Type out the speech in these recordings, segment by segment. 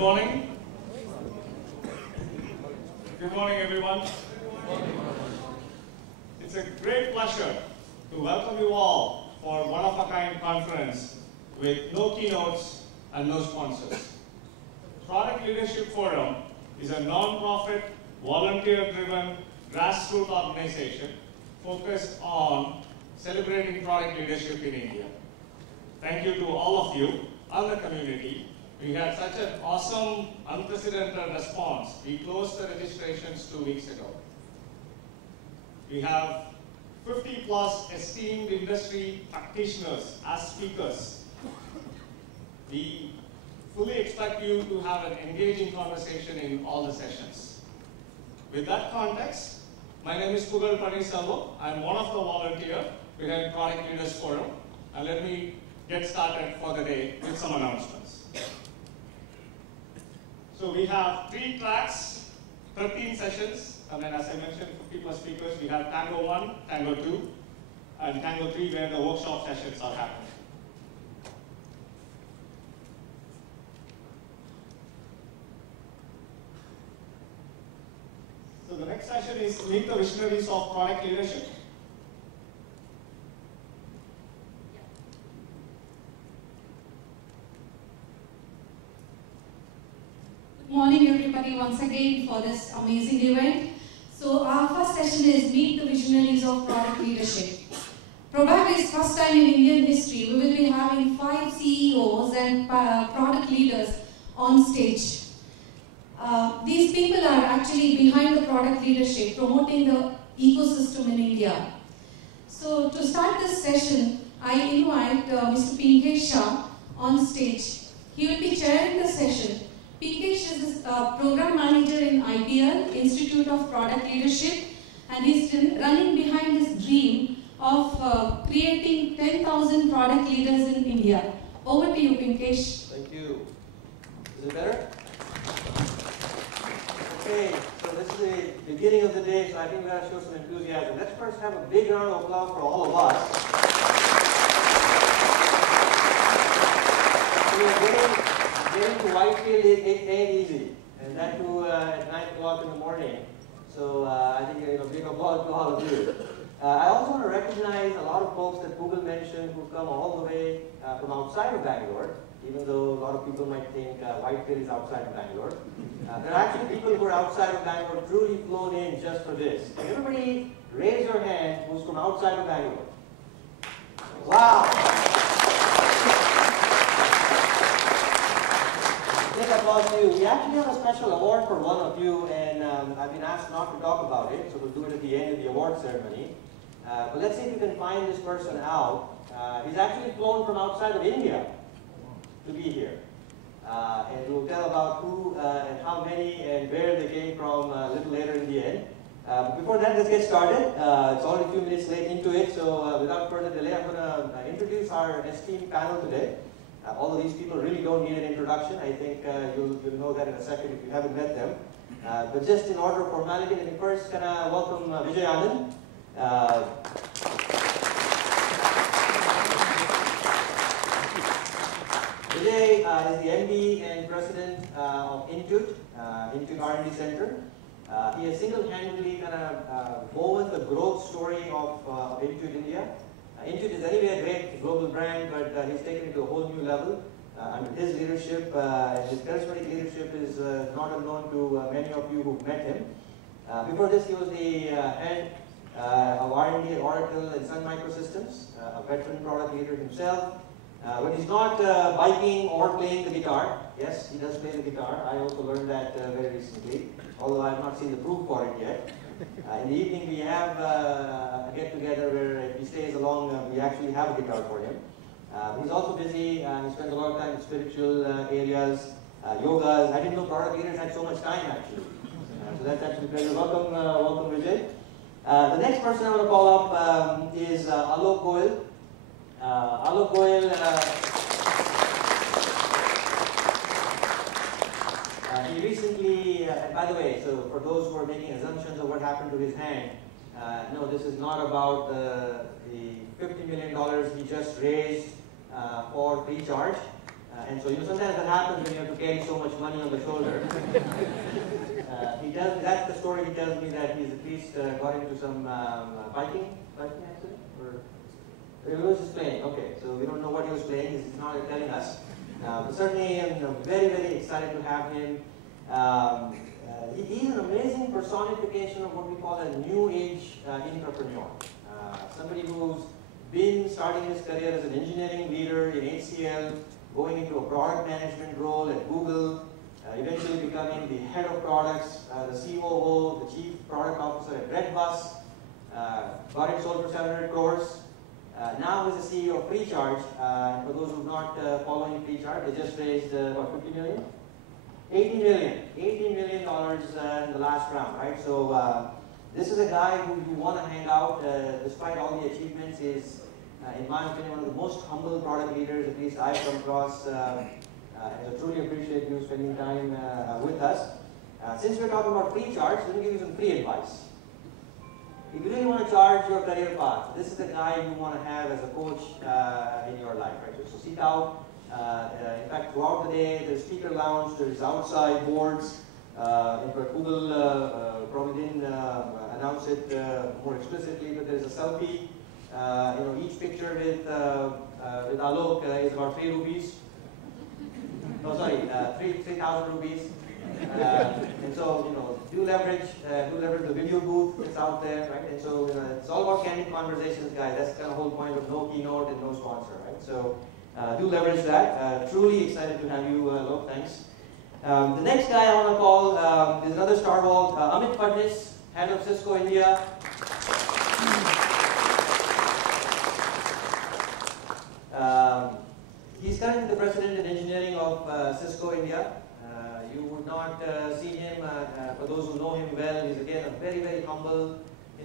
morning. Good morning, everyone. It's a great pleasure to welcome you all for one-of-a-kind conference with no keynotes and no sponsors. Product Leadership Forum is a non-profit, volunteer-driven, grassroots organization focused on celebrating product leadership in India. Thank you to all of you and the community. We had such an awesome, unprecedented response. We closed the registrations 2 weeks ago. We have 50 plus esteemed industry practitioners as speakers. We fully expect you to have an engaging conversation in all the sessions. With that context, my name is Pinkesh Shah. I'm one of the volunteers behind Product Leaders Forum. And let me get started for the day with some announcements. So we have 3 tracks, 13 sessions, and then as I mentioned, 50 plus speakers. We have Tango 1, Tango 2, and Tango 3 where the workshop sessions are happening. So the next session is Meet the Visionaries of Product Leadership. Good morning everybody once again for this amazing event. So our first session is Meet the Visionaries of Product Leadership. Probably it's first time in Indian history we will be having 5 CEOs and product leaders on stage. These people are actually behind the product leadership, promoting the ecosystem in India. So to start this session, I invite Mr. Pinkesh Shah on stage. He will be chairing the session. Pinkesh is a program manager in IPL, Institute of Product Leadership, and he's running behind his dream of creating 10,000 product leaders in India. Over to you, Pinkesh. Thank you. Is it better? Okay, so this is the beginning of the day, so I think we got to show some enthusiasm. Let's first have a big round of applause for all of us. We are getting to Whitefield ain't easy, and that too at 9 o'clock in the morning. So I think big applause to all of you. I also want to recognize a lot of folks that Google mentioned who've come all the way from outside of Bangalore, even though a lot of people might think Whitefield is outside of Bangalore. There are actually people who are outside of Bangalore truly flown in just for this. Everybody raise your hand who's from outside of Bangalore. Wow! Big applause to you. We actually have a special award for one of you, and I've been asked not to talk about it, so we'll do it at the end of the award ceremony. But let's see if we can find this person out. He's actually flown from outside of India to be here. And we'll tell about who and how many and where they came from a little later in the end. Before that, let's get started. It's already a few minutes late into it, so without further delay, I'm going to introduce our esteemed panel today. All of these people really don't need an introduction. I think you'll know that in a second if you haven't met them. But just in order of formality, let me first can I welcome Vijay Anand. Vijay is the MD and President of Intuit, Intuit R&D Center. He has single-handedly kind of woven the growth story of Intuit India. Intuit is anyway a great global brand, but he's taken it to a whole new level under his leadership. His charismatic leadership is not unknown to many of you who've met him. Before this, he was the head of R&D at Oracle and Sun Microsystems, a veteran product leader himself. When he's not biking or playing the guitar, yes, he does play the guitar. I also learned that very recently, although I have not seen the proof for it yet. In the evening, we have a get-together where if he stays along, we actually have a guitar for him. He's also busy. He spends a lot of time in spiritual areas, yogas. I didn't know product leaders had so much time, actually. So that's actually a pleasure. Welcome, Vijay. The next person I want to call up is Alok Goel. Alok Goel, he recently, by the way, so for those who are making assumptions of what happened to his hand, no, this is not about the $50 million he just raised for Freecharge. And so, sometimes that happens when you have to carry so much money on the shoulder. That's the story he tells me, that he's at least got into some biking accident? Or he was just playing. Okay, so we don't know what he was playing. He's not telling us. But certainly, I'm very, very excited to have him. He's an amazing personification of what we call a new age entrepreneur. Somebody who's been starting his career as an engineering leader in HCL, going into a product management role at Google, eventually becoming the head of products, the COO, the chief product officer at Redbus, got it sold for 700 crores. Now he's the CEO of Freecharge. For those who are not following Freecharge, they just raised, what, 50 million? $18 million in the last round, right? So this is a guy who you want to hang out, despite all the achievements. Is, in my opinion, one of the most humble product leaders, at least I've come across. And I truly appreciate you spending time with us. Since we're talking about Freecharge, let me give you some free advice. If you really want to charge your career path, this is the guy you want to have as a coach in your life, right? So seek out. In fact, throughout the day, there's speaker lounge, there's outside boards. In fact, Google probably didn't announce it more explicitly, but there's a selfie. Each picture with Alok is about 3 rupees. No, sorry, 3,000 rupees. And so, do leverage the video booth that's out there, right? And so, it's all about candid conversations, guys. That's kind of the whole point of no keynote and no sponsor, right? So, do leverage that. Truly excited to have you, Alok. Thanks. The next guy I want to call is another star vault, Amit Phadnis, head of Cisco India. He's currently the president in engineering of Cisco India. You would not see him, for those who know him well, he's again a very, very humble,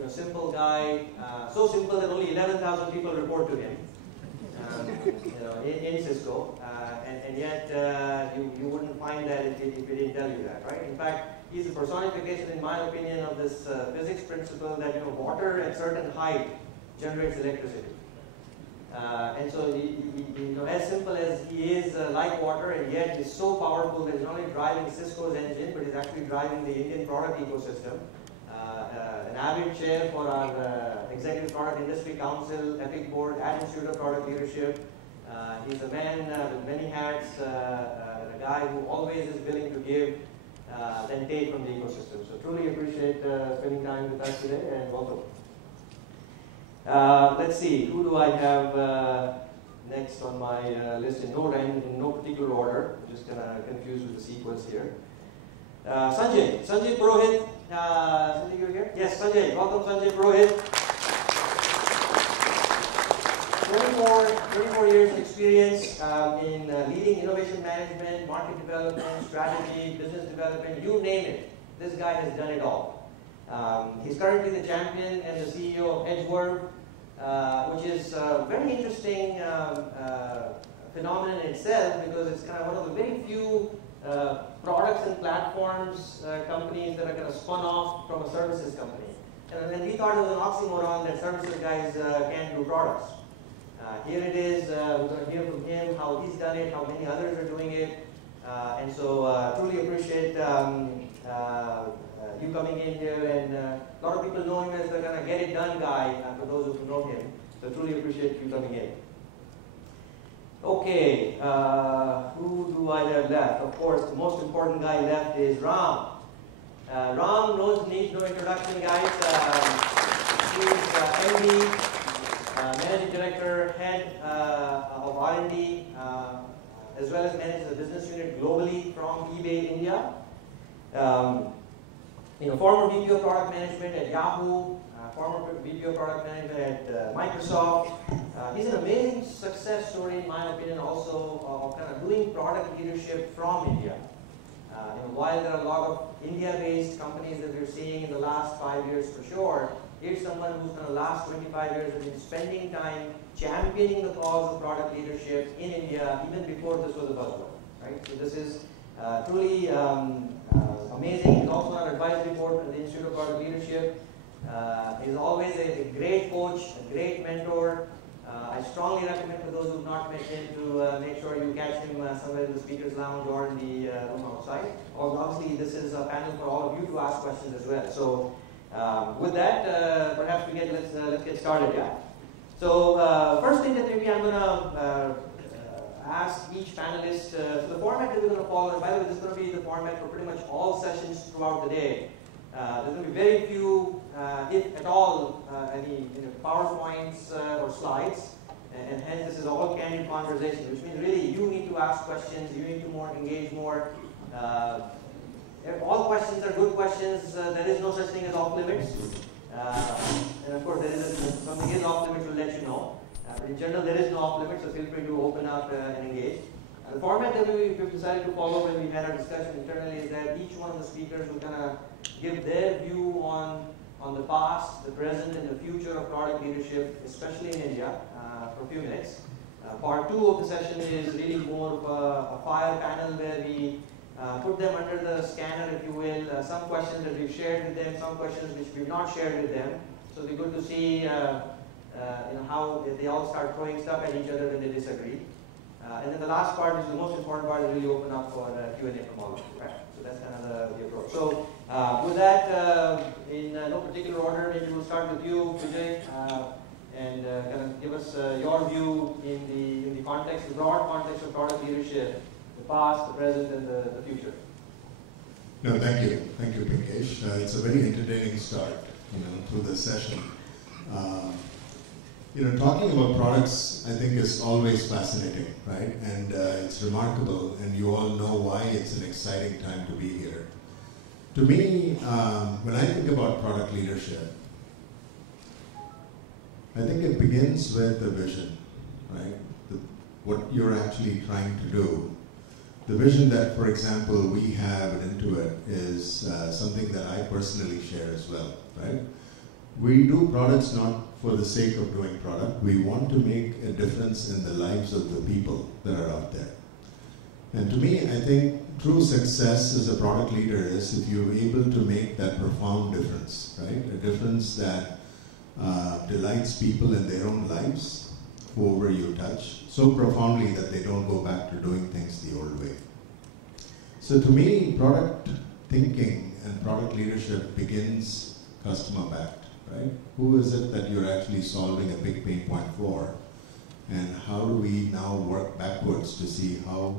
simple guy. So simple that only 11,000 people report to him. In Cisco, and yet you wouldn't find that if we didn't tell you that, right? In fact, he's a personification, in my opinion, of this physics principle that water at certain height generates electricity. And so, as simple as he is like water, and yet he's so powerful that he's not only driving Cisco's engine, but he's actually driving the Indian product ecosystem. An avid chair for our Executive Product Industry Council, Epic Board, at Institute of Product Leadership. He's a man with many hats, and a guy who always is willing to give and take from the ecosystem. So truly appreciate spending time with us today, and welcome. Let's see, who do I have next on my list in no particular order. I'm just kind of confused with the sequence here. Sanjay Purohit. Sanjay, you're here? Yes, Sanjay. Welcome, Sanjay Purohit. 24 years of experience in leading innovation management, market development, strategy, business development, you name it. This guy has done it all. He's currently the champion and the CEO of Edgeworth, which is a very interesting phenomenon in itself, because it's kind of one of the very few products and platforms companies that are kind of spun off from a services company. And we thought it was an oxymoron that services guys can't do products. Here it is, we're going to hear from him how he's done it, how many others are doing it. And so truly appreciate you coming in here, and a lot of people know him as the kind of get it done guy, for those who know him. So truly appreciate you coming in. Okay, who do I have left? Of course, the most important guy left is Ram. Ram needs no introduction, guys. He's MD, Managing Director, Head of R&D, as well as manages the business unit globally from eBay India. Former VP of Product Management at Yahoo, former VP of Product Management at Microsoft. He's an amazing success story, in my opinion, also of kind of doing product leadership from India. While there are a lot of India-based companies that we're seeing in the last 5 years for sure, here's someone who's in the last 25 years has been spending time championing the cause of product leadership in India, even before this was a buzzword. Right? So this is truly amazing. He's also on our advisory board for the Institute of Product Leadership. He's always a great coach, a great mentor, I strongly recommend for those who have not met him to make sure you catch him somewhere in the speaker's lounge or in the room outside. Obviously, this is a panel for all of you to ask questions as well. So, with that, perhaps let's get started. Yeah. So, first thing that maybe I'm going to ask each panelist. So the format that we're going to follow, and by the way, this is going to be the format for pretty much all sessions throughout the day. There's going to be very few, if at all, any PowerPoints or slides, and hence this is all candid conversation, which means really you need to ask questions, you need to engage more. All questions are good questions. There is no such thing as off limits, and of course, if something is off limits, we'll let you know. But in general, there is no off limits, so feel free to open up and engage. The format that we've decided to follow when we had our discussion internally is that each one of the speakers will kind of give their view on the past, the present, and the future of product leadership, especially in India, for a few minutes. Part two of the session is really more of a fire panel where we put them under the scanner, if you will. Some questions that we've shared with them, some questions which we've not shared with them. So it'll be good to see how they all start throwing stuff at each other when they disagree. And then the last part, which is the most important part, is really open up for Q&A from all of you. Right? So that's kind of the approach. So with that, in no particular order, maybe we'll start with you, Vijay, and kind of give us your view in the context, the broad context of product leadership, the past, the present, and the future. No, thank you. Thank you, Pinkesh. It's a very entertaining start, through the session. Talking about products, I think, is always fascinating, right? And it's remarkable, and you all know why it's an exciting time to be here. To me, when I think about product leadership, I think it begins with the vision, right? What you're actually trying to do. The vision that, for example, we have at Intuit is something that I personally share as well, right? We do products not for the sake of doing product. We want to make a difference in the lives of the people that are out there. And to me, I think true success as a product leader is if you're able to make that profound difference, right? A difference that delights people in their own lives, whoever you touch, so profoundly that they don't go back to doing things the old way. So to me, product thinking and product leadership begins customer-backed. Right? Who is it that you're actually solving a big pain point for? And how do we now work backwards to see how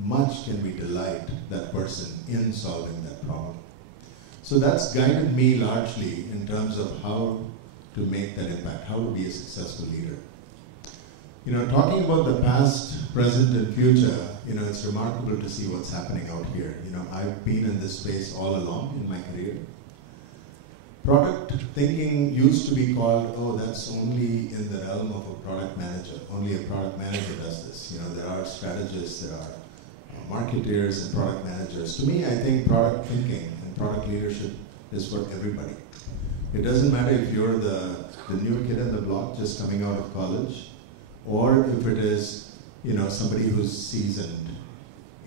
much can we delight that person in solving that problem? So that's guided me largely in terms of how to make that impact, how to be a successful leader. Talking about the past, present, and future, it's remarkable to see what's happening out here. I've been in this space all along in my career. Product thinking used to be called, oh, that's only in the realm of a product manager. Only a product manager does this. There are strategists, there are marketers and product managers. To me, I think product thinking and product leadership is for everybody. It doesn't matter if you're the new kid in the block just coming out of college, or if it is, somebody who's seasoned.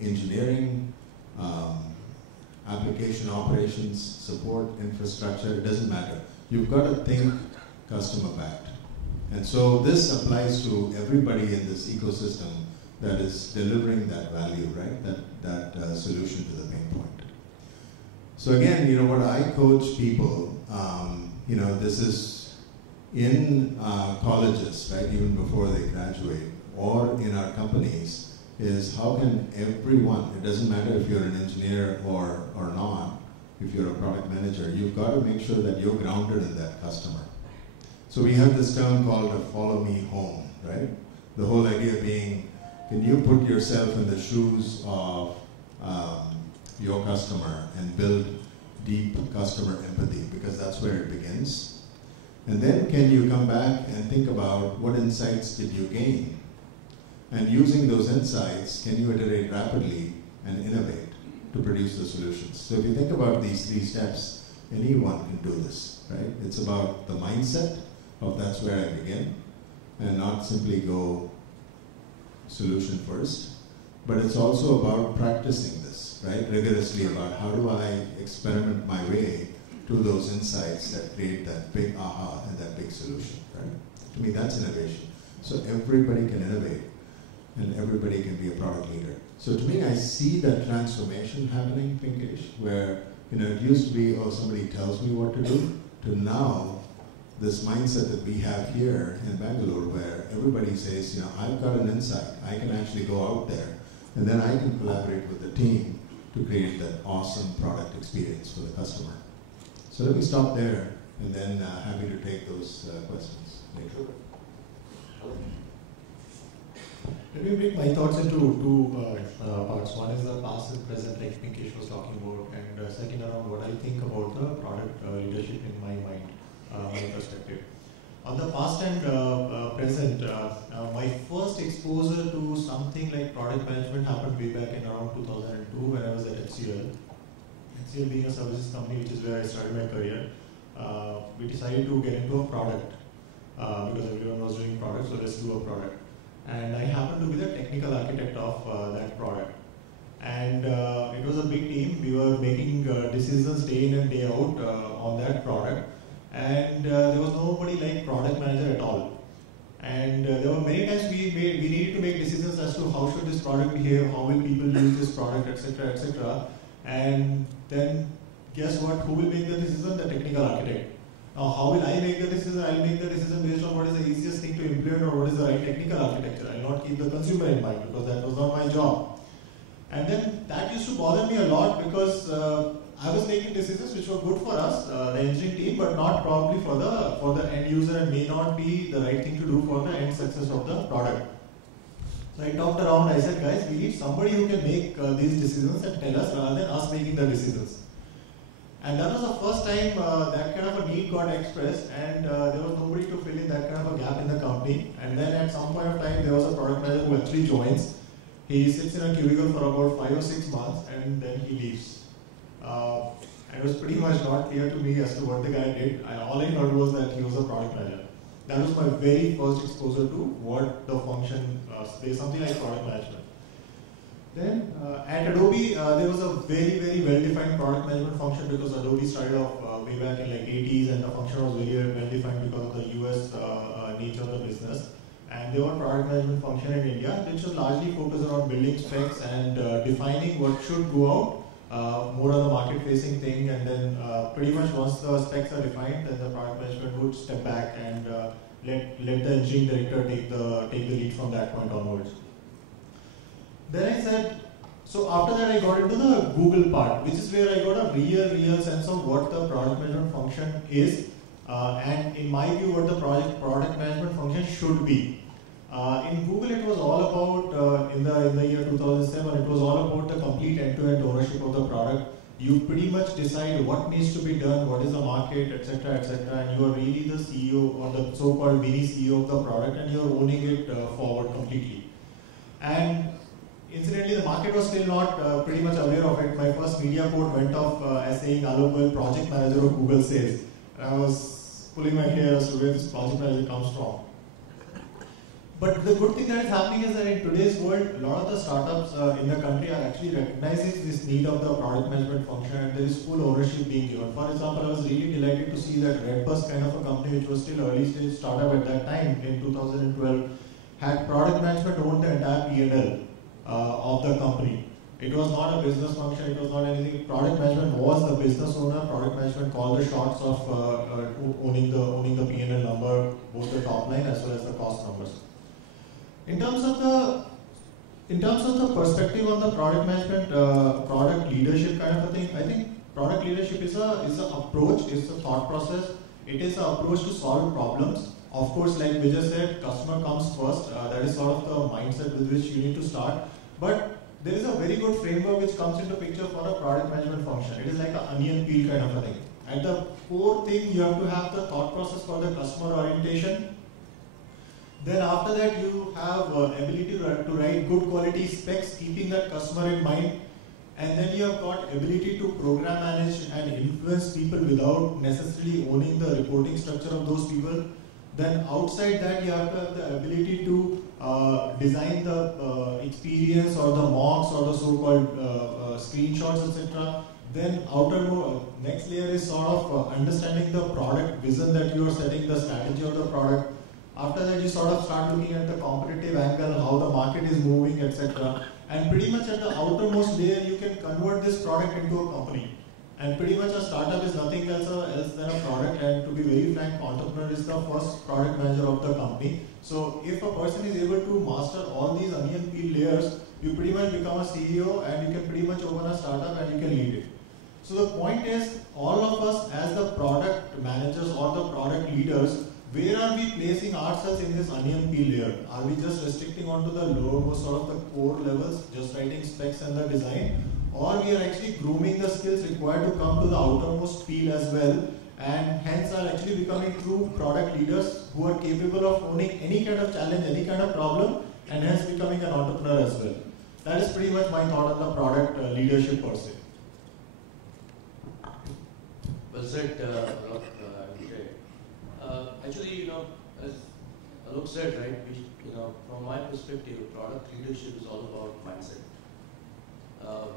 Engineering, application operations, support, infrastructure, it doesn't matter. You've got to think customer-backed. And so this applies to everybody in this ecosystem that is delivering that value, right? That solution to the pain point. So again, what I coach people, this is in colleges, right, even before they graduate, or in our companies, is how can everyone, it doesn't matter if you're an engineer or not, if you're a product manager, you've got to make sure that you're grounded in that customer. So we have this term called a follow me home, right? The whole idea being, can you put yourself in the shoes of your customer and build deep customer empathy, because that's where it begins. And then can you come back and think about what insights did you gain? And using those insights, can you iterate rapidly and innovate to produce the solutions? So if you think about these 3 steps, anyone can do this, right? It's about the mindset of that's where I begin, and not simply go solution first, but it's also about practicing this, right? Rigorously about how do I experiment my way to those insights that create that big aha and that big solution, right? To me, that's innovation. So everybody can innovate and everybody can be a product leader. So to me, I see that transformation happening, Pinkesh, where it used to be, oh, somebody tells me what to do, to now this mindset that we have here in Bangalore where everybody says, I've got an insight, I can actually go out there and then I can collaborate with the team to create that awesome product experience for the customer. So let me stop there and then happy to take those questions later. Let me break my thoughts into two parts. One is the past and present, like Pinkesh was talking about, and second around what I think about the product leadership in my mind, my perspective. On the past and present, my first exposure to something like product management happened way back in around 2002 when I was at HCL. HCL being a services company, which is where I started my career, we decided to get into a product because everyone was doing products, so let's do a product. And I happened to be the technical architect of that product. And it was a big team. We were making decisions day in and day out on that product. And there was nobody like product manager at all. And there were many times we needed to make decisions as to how should this product behave, how will people use this product, etc., etc. And then guess what? Who will make the decision? The technical architect. Now, how will I make the decision? I will make the decision based on what is the easiest thing to implement or what is the right technical architecture. I will not keep the consumer in mind because that was not my job. And then that used to bother me a lot because I was making decisions which were good for us, the engineering team, but not probably for the end user and may not be the right thing to do for the end success of the product. So I talked around, I said, guys, we need somebody who can make these decisions and tell us rather than us making the decisions. And that was the first time that kind of a need got expressed, and there was nobody to fill in that kind of a gap in the company. And then at some point of time, there was a product manager who actually joins. He sits in a cubicle for about 5 or 6 months, and then he leaves. And it was pretty much not clear to me as to what the guy did. All I heard was that he was a product manager. That was my very first exposure to what the function, there's something like product management. Then at Adobe, there was a very, very well-defined product management function because Adobe started off way back in like 80s and the function was very well-defined because of the US nature of the business. And there was a product management function in India which was largely focused around building specs and defining what should go out, more of the market-facing thing, and then pretty much once the specs are defined, then the product management would step back and let the engineering director take the lead from that point onwards. Then I said, so after that I got into the Google part, which is where I got a real sense of what the product management function is, and in my view what the product management function should be. In Google it was all about, in the year 2007, it was all about the complete end-to-end ownership of the product. You pretty much decide what needs to be done, what is the market, etc., and you are really the CEO or the so-called mini CEO of the product, and you are owning it forward completely. And incidentally, the market was still not pretty much aware of it. My first media quote went off as saying Alok Goel, project manager of Google sales. And I was pulling my hair as to where this project manager comes from. But the good thing that is happening is that in today's world, a lot of the startups in the country are actually recognizing this need of the product management function, and there is full ownership being given. For example, I was really delighted to see that Redbus kind of a company, which was still early stage startup at that time in 2012, had product management own the entire P&L of the company. It was not a business function, it was not anything. Product management was the business owner. Product management called the shots of owning the P&L number, both the top line as well as the cost numbers. In terms of the perspective on the product management, product leadership kind of a thing, I think product leadership is an approach, it's a thought process, it is an approach to solve problems. Of course, like Vijay said, customer comes first. That is sort of the mindset with which you need to start. But there is a very good framework which comes into picture for a product management function. It is like an onion peel kind of a thing. At the core thing, you have to have the thought process for the customer orientation. Then after that, you have ability to write good quality specs, keeping that customer in mind. And then you have got ability to program, manage, and influence people without necessarily owning the reporting structure of those people. Then outside that, you have to have the ability to design the experience or the mocks or the so-called screenshots, etc. Then next layer is sort of understanding the product vision that you are setting, the strategy of the product. After that, you sort of start looking at the competitive angle, how the market is moving, etc. And pretty much at the outermost layer, you can convert this product into a company. And pretty much a startup is nothing else than a product. And to be very frank, entrepreneur is the first product manager of the company. So if a person is able to master all these onion peel layers, you pretty much become a CEO and you can pretty much open a startup and you can lead it. So the point is, all of us as the product managers or the product leaders, where are we placing ourselves in this onion peel layer? Are we just restricting onto the lower sort of the core levels, just writing specs and the design? Or we are actually grooming the skills required to come to the outermost peel as well, and hence are actually becoming true product leaders who are capable of owning any kind of challenge, any kind of problem, and hence becoming an entrepreneur as well. That is pretty much my thought on the product leadership per se. Well said, Alok. Actually, as Alok said, right, from my perspective, product leadership is all about mindset.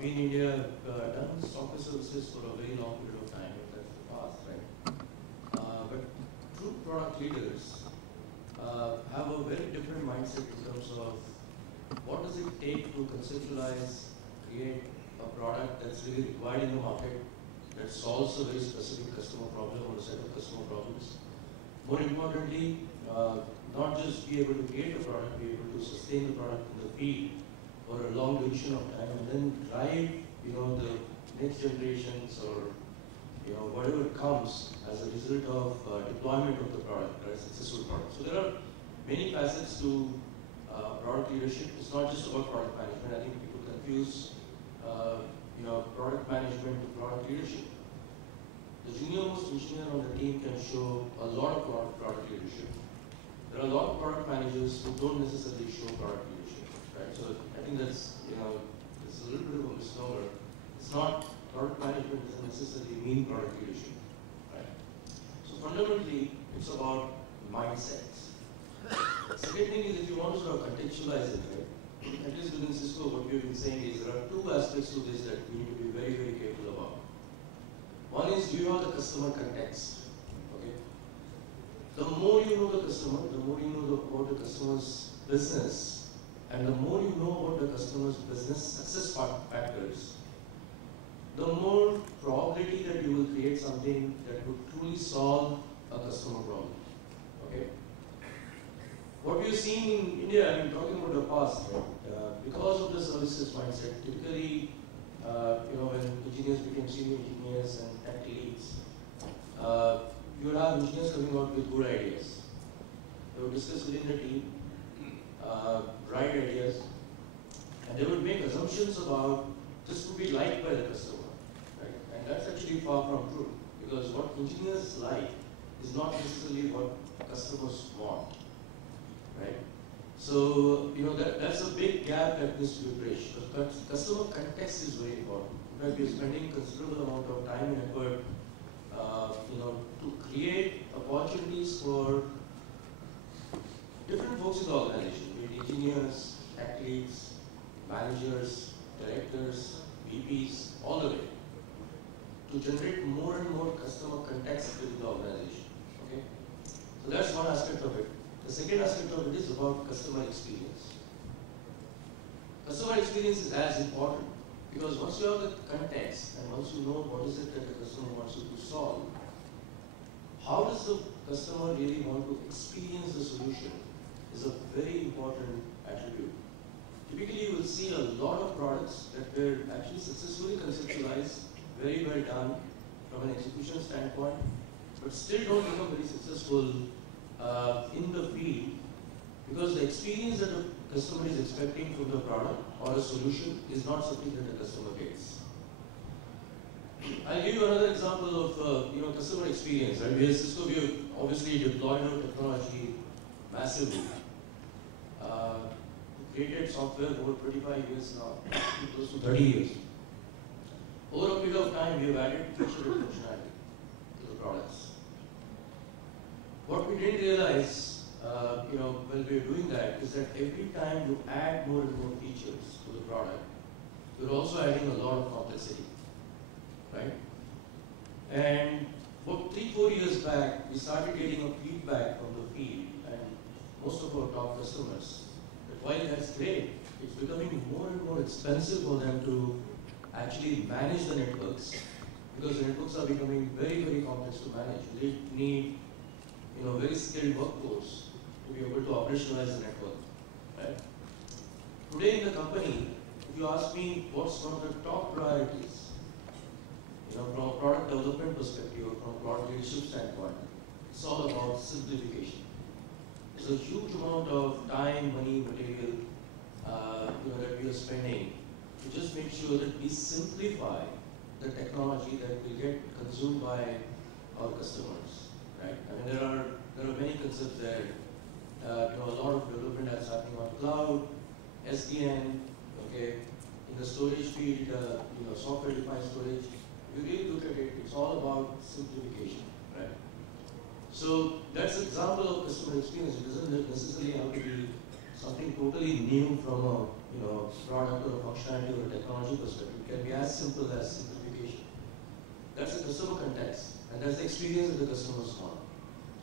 We in India have done software services for a very long period of time, but that's the past, right? But true product leaders have a very different mindset in terms of what does it take to conceptualize, create a product that's really required in the market, that solves a very specific customer problem or a set of customer problems. More importantly, not just be able to create a product, be able to sustain the product in the field for a long duration of time, and then drive, the next generations or, whatever comes as a result of deployment of the product, right, successful product. So there are many facets to product leadership. It's not just about product management. I think people confuse, product management to product leadership. The junior-most engineer on the team can show a lot of product leadership. There are a lot of product managers who don't necessarily show product leadership, right? So I think that's, it's a little bit of a misnomer. It's not, product management doesn't necessarily mean product leadership, right? So fundamentally, it's about mindsets. Second thing is, if you want to sort of contextualize it, right? At least within Cisco, what we've been saying is there are two aspects to this that we need to be very, very careful about. One is you have the customer context. Okay. The more you know the customer, the more you know about the customer's business, and the more you know about the customer's business success factors, the more probability that you will create something that would truly solve a customer problem. Okay. What we've seen in India, I mean, talking about the past, because of the services mindset, typically, when engineers became senior engineers and tech leads, you would have engineers coming out with good ideas. They would discuss within the team, write ideas, and they would make assumptions about this would be liked by the customer. Right? And that's actually far from true, because what engineers like is not necessarily what customers want. Right? So, that's a big gap that needs to be bridged. Customer context is very important. In fact, we're spending considerable amount of time and effort, to create opportunities for different folks in the organization, be it engineers, tech leads, managers, directors, VPs, all the way, to generate more and more customer context within the organization. Okay? So that's one aspect of it. The second aspect of it is about customer experience. Customer experience is as important because once you have the context and once you know what is it that the customer wants you to solve, how does the customer really want to experience the solution is a very important attribute. Typically, you will see a lot of products that were actually successfully conceptualized, very well done from an execution standpoint, but still don't become very successful in the field because the experience that the customer is expecting from the product or a solution is not something that the customer gets. I'll give you another example of customer experience. Right? We at Cisco, we have obviously deployed our technology massively. We created software over 25 years now, close to 30 years. Over a period of time, we have added feature and functionality to the products. What we didn't realize, when we were doing that, is that every time you add more and more features to the product, you're also adding a lot of complexity, right? And 3-4 years back, we started getting a feedback from the field, and most of our top customers, that while that's great, it's becoming more and more expensive for them to actually manage the networks, because the networks are becoming very, very complex to manage. They need, very skilled workforce to be able to operationalize the network. Right? Today in the company, if you ask me what's one of the top priorities, from a product development perspective or from a product leadership standpoint, it's all about simplification. There's a huge amount of time, money, material, that we are spending to just make sure that we simplify the technology that will get consumed by our customers. Right? I mean, there are many concepts there. A lot of development that's happening on cloud, SDN, okay, in the storage field, software-defined storage. If you really look at it, it's all about simplification, right? So that's an example of customer experience. It doesn't necessarily have to be something totally new from a product or a functionality or a technology perspective. It can be as simple as simplification. That's the customer context, and that's the experience that the customers want.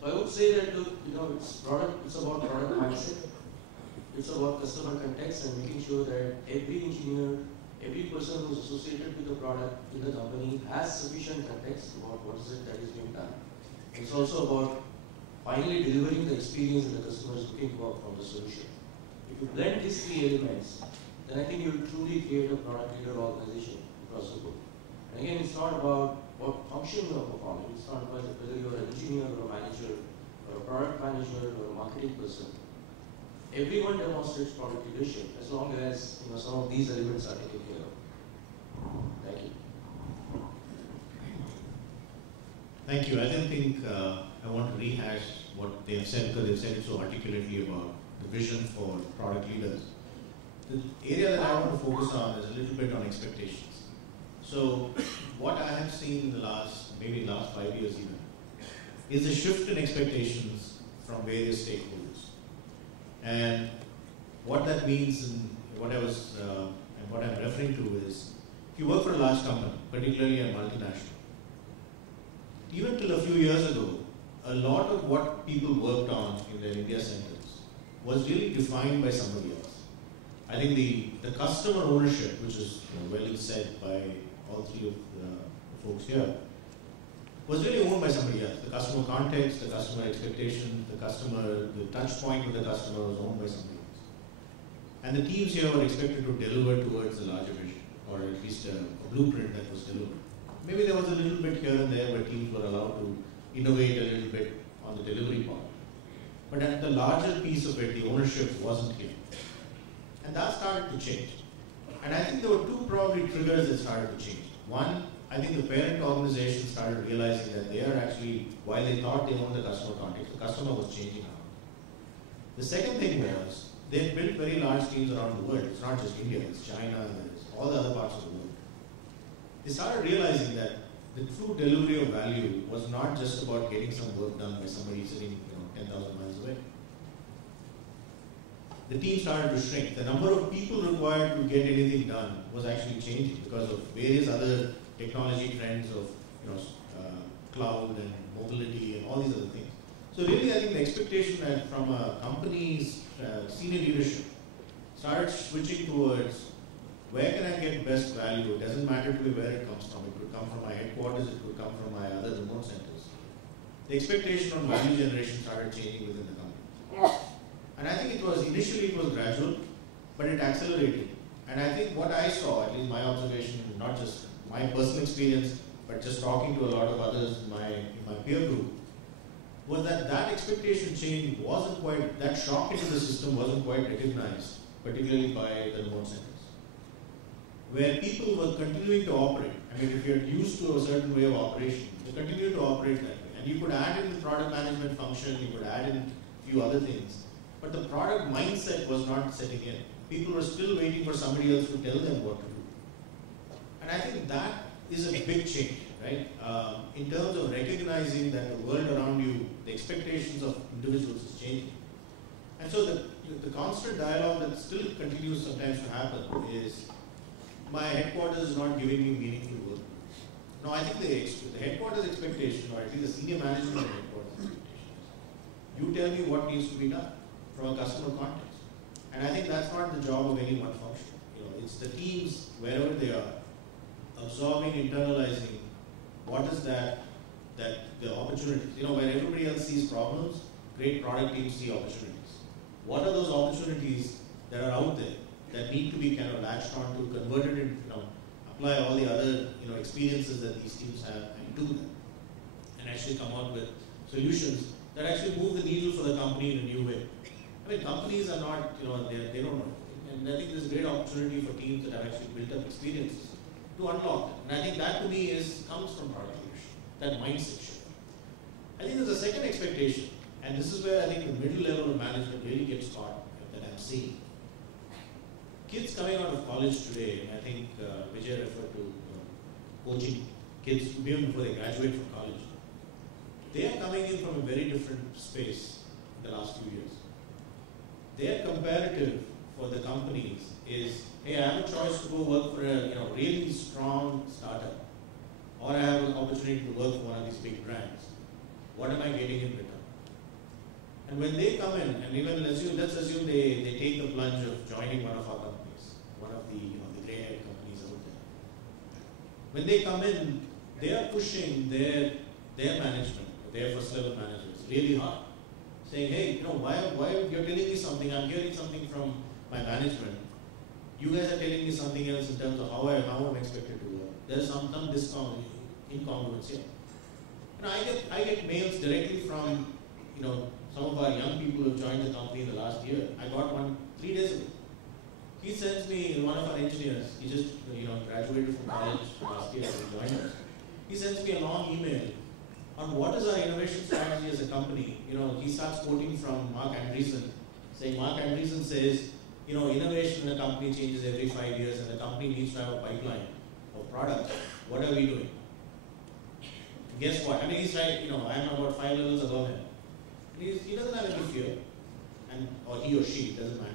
So I would say that it's about product mindset. It's about customer context and making sure that every engineer, every person who's associated with the product in the company has sufficient context about what is it that is being done. It's also about finally delivering the experience that the customer is looking for from the solution. If you blend these three elements, then I think you will truly create a product leader organization across the board. And again, it's not about what function you are performing. It's not about whether you're an engineer or a manager or a product manager or a marketing person. Everyone demonstrates product leadership as long as some of these elements are taken care of. Thank you. Thank you. I don't think I want to rehash what they have said, because they've said it so articulately about the vision for product leaders. The area that I want to focus on is a little bit on expectations. So what I have seen in the last 5 years even, is a shift in expectations from various stakeholders. And what that means and what I'm referring to is, if you work for a large company, particularly a multinational, even till a few years ago, a lot of what people worked on in their India centers was really defined by somebody else. I think the customer ownership, which is well said by all three of the folks here, was really owned by somebody else. The customer context, the customer expectation, the touch point with the customer was owned by somebody else. And the teams here were expected to deliver towards a larger vision, or at least a blueprint that was delivered. Maybe there was a little bit here and there where teams were allowed to innovate a little bit on the delivery part. But at the larger piece of it, the ownership wasn't here. And that started to change. And I think there were two probably triggers that started to change. One, I think the parent organization started realizing that they are actually, while they thought they owned the customer context, the customer was changing around. The second thing was, they built very large teams around the world. It's not just India, it's China, and it's all the other parts of the world. They started realizing that the true delivery of value was not just about getting some work done by somebody sitting 10,000 miles away. The team started to shrink. The number of people required to get anything done was actually changing because of various other technology trends of cloud and mobility and all these other things. So really, I think the expectation that from a company's senior leadership started switching towards, where can I get best value? It doesn't matter to me where it comes from. It could come from my headquarters, it could come from my other remote centers. The expectation on value generation started changing within the company. And I think initially it was gradual, but it accelerated. And I think what I saw, at least my observation, not just my personal experience, but just talking to a lot of others in my peer group, was that expectation change wasn't quite, that shock into the system wasn't quite recognized, particularly by the remote centers. Where people were continuing to operate. I mean, if you're used to a certain way of operation, they continue to operate that way. And you could add in the product management function, you could add in a few other things. But the product mindset was not setting in. People were still waiting for somebody else to tell them what to do. And I think that is a big change, right? In terms of recognizing that the world around you, the expectations of individuals is changing. And so the constant dialogue that still continues sometimes to happen is, my headquarters is not giving me meaningful work. No, I think the headquarters expectation, or at least the senior management of headquarters expectation, you tell me what needs to be done. from a customer context. And I think that's not the job of any one function. It's the teams, wherever they are, absorbing, internalizing, what is that the opportunities. Where everybody else sees problems, great product teams see opportunities. What are those opportunities that are out there that need to be kind of latched onto, converted into, apply all the other, experiences that these teams have and do them, and actually come out with solutions that actually move the needle for the company in a new way. I mean, companies are not, they don't know. And I think there's a great opportunity for teams that have actually built up experiences to unlock them. And I think that to me comes from product leadership, that mindset shift. I think there's a second expectation, and this is where I think the middle level of management really gets caught, that I'm seeing. Kids coming out of college today, and I think Vijay referred to coaching kids even before they graduate from college. They are coming in from a very different space in the last few years. Their comparative for the companies is, hey, I have a choice to go work for a really strong startup, or I have an opportunity to work for one of these big brands. What am I getting in return? And when they come in, and even let's assume they take the plunge of joining one of our companies, one of the grey-haired companies out there. When they come in, they are pushing their management, their first level managers, really hard, saying, hey, why you're telling me something? I'm hearing something from my management. You guys are telling me something else in terms of how I'm expected to work. There's some incongruence here. I get mails directly from some of our young people who have joined the company in the last year. I got one 3 days ago. He sends me, one of our engineers, he just graduated from college last year and joined us. He sends me a long email on what is our innovation strategy as a company. He starts quoting from Mark Andreessen, saying Mark Andreessen says, innovation in a company changes every 5 years and the company needs to have a pipeline of products. What are we doing? And guess what? I mean, he's like, I'm about 5 levels above him. He doesn't have any fear, or he or she, it doesn't matter.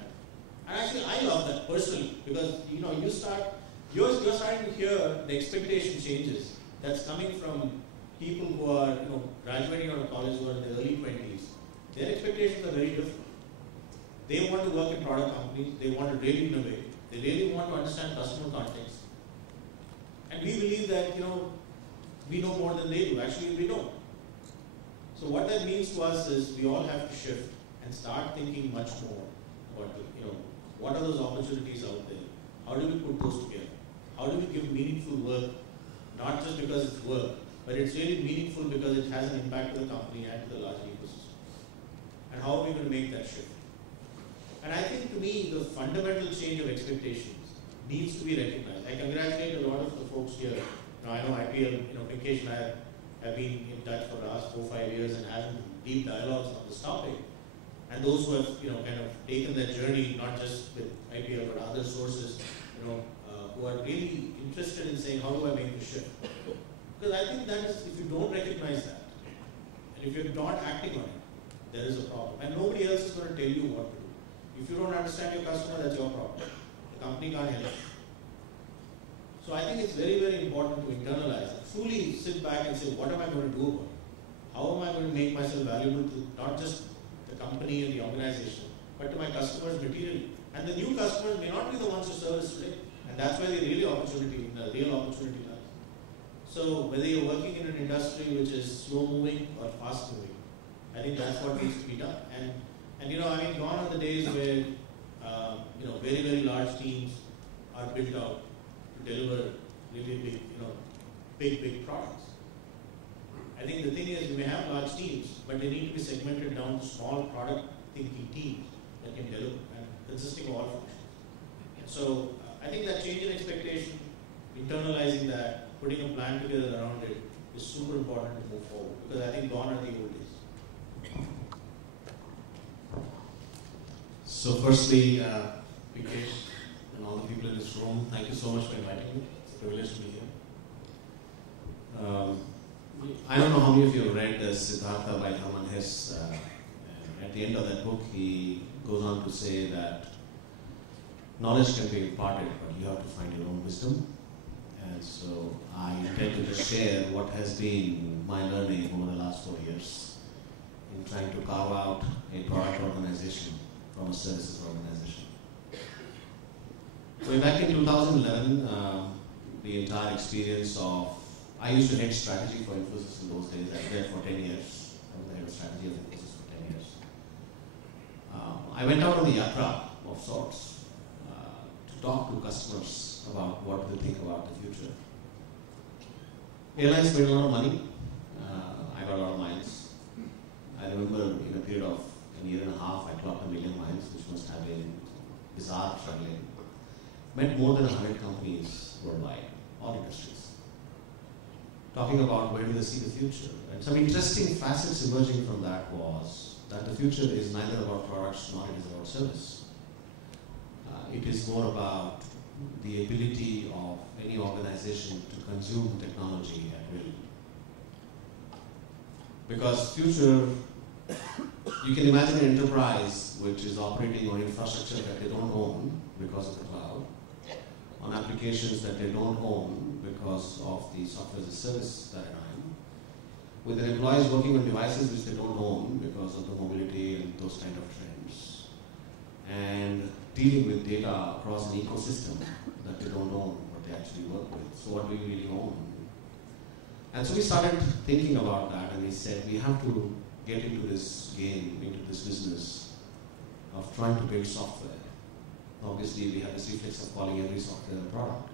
And actually, I love that personally, because you're starting to hear the expectation changes that's coming from people who are graduating out of college, who are in their early 20s. Their expectations are very different. They want to work in product companies. They want to really innovate. They really want to understand customer context. And we believe that we know more than they do. Actually, we don't. So what that means to us is we all have to shift and start thinking much more about what are those opportunities out there? How do we put those together? How do we give meaningful work, not just because it's work, but it's really meaningful because it has an impact to the company and to the larger ecosystem. And how are we going to make that shift? And I think to me, the fundamental change of expectations needs to be recognized. I congratulate a lot of the folks here. I know IPL, Pinkesh and I have been in touch for the last 4 or 5 years and having deep dialogues on this topic. And those who have, kind of taken that journey, not just with IPL, but other sources, who are really interested in saying, how do I make the shift? Because I think that is, if you don't recognize that, and if you're not acting on it, there is a problem. And nobody else is going to tell you what to do. If you don't understand your customer, that's your problem. The company can't help you. So I think it's very, very important to internalize and truly sit back and say, what am I going to do about it? How am I going to make myself valuable to not just the company and the organization, but to my customers materially? And the new customers may not be the ones who service today. And that's where the real opportunity lies. So whether you're working in an industry which is slow moving or fast moving, I think that's what needs to be done. And gone are the days where very, very large teams are built out to deliver really big products. I think the thing is, we may have large teams, but they need to be segmented down to small product thinking teams that can deliver and consisting of all functions. So I think that change in expectation, internalizing that, putting a plan together around it is super important to move forward, because I think gone are the old days. So firstly, Pinkesh and all the people in this room, thank you so much for inviting me. It's a privilege to be here. I don't know how many of you have read Siddhartha by Hermann Hesse. At the end of that book, he goes on to say that knowledge can be imparted, but you have to find your own wisdom. And so I intend to just share what has been my learning over the last 4 years in trying to carve out a product organization from a services organization. Way back in 2011, the entire experience of, I used to head strategy for Infosys in those days. I was there for 10 years. I was the head of strategy of Infosys for 10 years. I went out on the yatra of sorts to talk to customers about what they think about the future. Airlines made a lot of money. I got a lot of miles. I remember in a period of a year and a half, I clocked 1 million miles, which must have been bizarre traveling. Met more than 100 companies worldwide, all industries, talking about where do they see the future. And some interesting facets emerging from that was that the future is neither about products nor it is about service. It is more about the ability of any organization to consume technology at will. Because future, you can imagine an enterprise which is operating on infrastructure that they don't own because of the cloud, on applications that they don't own because of the software as a service paradigm, with their employees working on devices which they don't own because of the mobility and those kind of trends, and dealing with data across an ecosystem that they don't own but they actually work with. So what do we really own? And so we started thinking about that, and we said we have to get into this game, into this business of trying to build software. Obviously, we have this reflex of calling every software a product.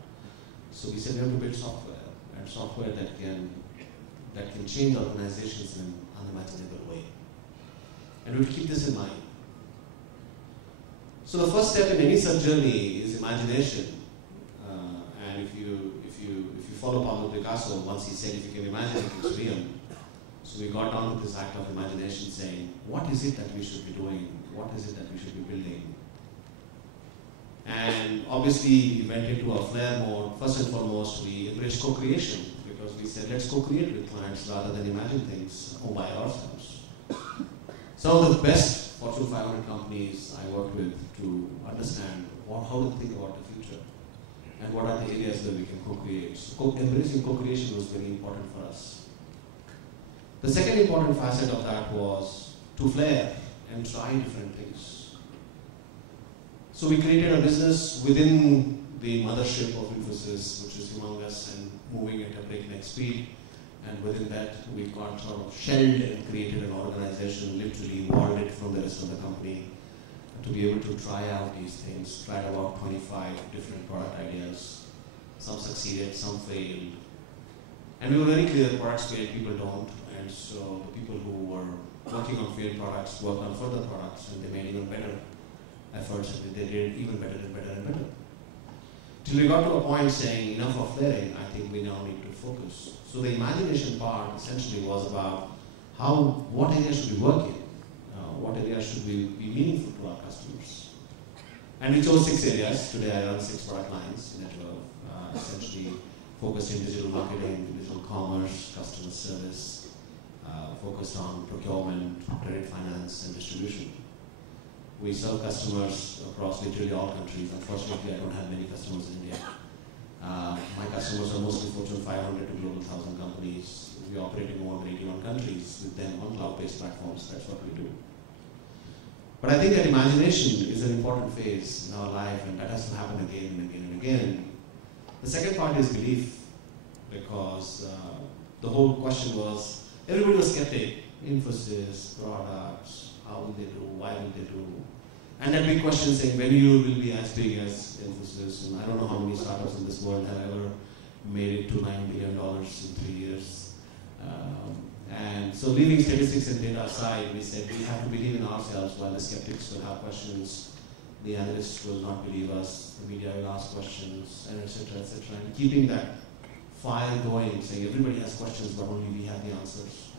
So we said we have to build software, and software that can change organizations in an unimaginable way. And we'll keep this in mind. So the first step in any such journey is imagination. And if you follow Pablo Picasso, once he said, if you can imagine it, it's real. So we got down to this act of imagination, saying, what is it that we should be doing? What is it that we should be building? And obviously, we went into a flare mode. First and foremost, we embraced co-creation, because we said, let's co-create with clients rather than imagine things all by ourselves. Some of the best Fortune 500 companies I worked with to understand how to think about the future and what are the areas where we can co-create. So embracing co-creation was very important for us. The second important facet of that was to flare and try different things. So we created a business within the mothership of Infosys, which is humongous and moving at a breakneck speed. And within that, we got sort of shelled and created an organization, literally evolved it from the rest of the company to be able to try out these things. Tried about 25 different product ideas. Some succeeded, some failed. And we were very clear that products fail, people don't. And so the people who were working on failed products worked on further products, and they made even better efforts, and they did even better and better and better. Till we got to a point saying, enough of flaring, I think we now need to focus. So the imagination part essentially was about what areas should we work in? What areas should be meaningful to our customers? And we chose 6 areas. Today I run 6 product lines in network, essentially focused in digital marketing, digital commerce, customer service, focused on procurement, credit finance, and distribution. We serve customers across literally all countries. Unfortunately, I don't have many customers in India. My customers are mostly Fortune 500 to Global 1000 companies. We operate in more than 81 countries with them on cloud-based platforms. That's what we do. But I think that imagination is an important phase in our life, and that has to happen again and again and again. The second part is belief, because the whole question was, everybody was skeptic. Infosys, products, how will they do, why will they do? And that big question saying, when you will be as big as Infosys, and I don't know how many startups in this world have ever made it to $9 billion in 3 years. And so leaving statistics and data aside, we said we have to believe in ourselves while the skeptics will have questions, the analysts will not believe us, the media will ask questions, and etc., etc. And keeping that fire going, saying everybody has questions, but only we have the answers.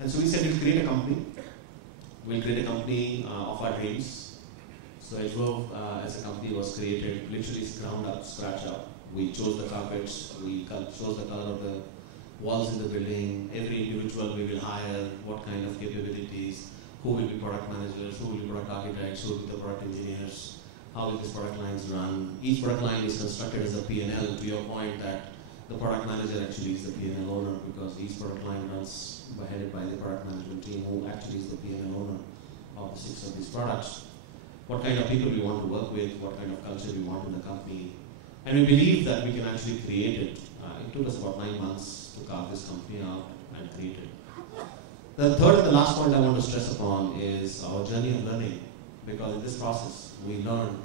And so we said we'll create a company. We'll create a company of our dreams. So Edgewove as a company was created literally ground up, scratch up. We chose the carpets, we chose the color of the walls in the building, every individual we will hire, what kind of capabilities, who will be product managers, who will be product architects, who will be the product engineers, how will these product lines run. Each product line is constructed as a P&L, to your point that the product manager actually is the P&L owner, because each product line runs headed by the product management team, who actually is the P&L owner of the 6 of these products. what kind of people we want to work with, what kind of culture we want in the company. And we believe that we can actually create it. It took us about 9 months to carve this company out and create it. The third and the last point I want to stress upon is our journey of learning, because in this process we learned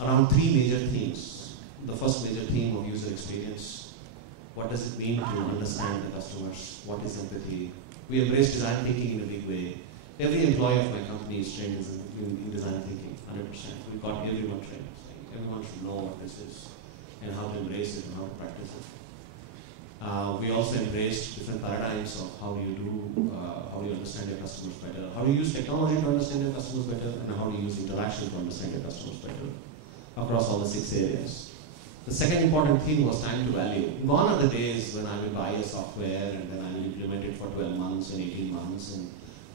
around 3 major themes. The first major theme of user experience. What does it mean to understand the customers? What is empathy? We embrace design thinking in a big way. Every employee of my company is trained in design thinking, 100%. We've got everyone trained. Everyone should know what this is and how to embrace it and how to practice it. We also embraced different paradigms of how do you understand your customers better, how do you use technology to understand your customers better, and how do you use interaction to understand your customers better across all the 6 areas. The second important theme was time to value. Gone are the days when I will buy a software and then I will implement it for 12 months and 18 months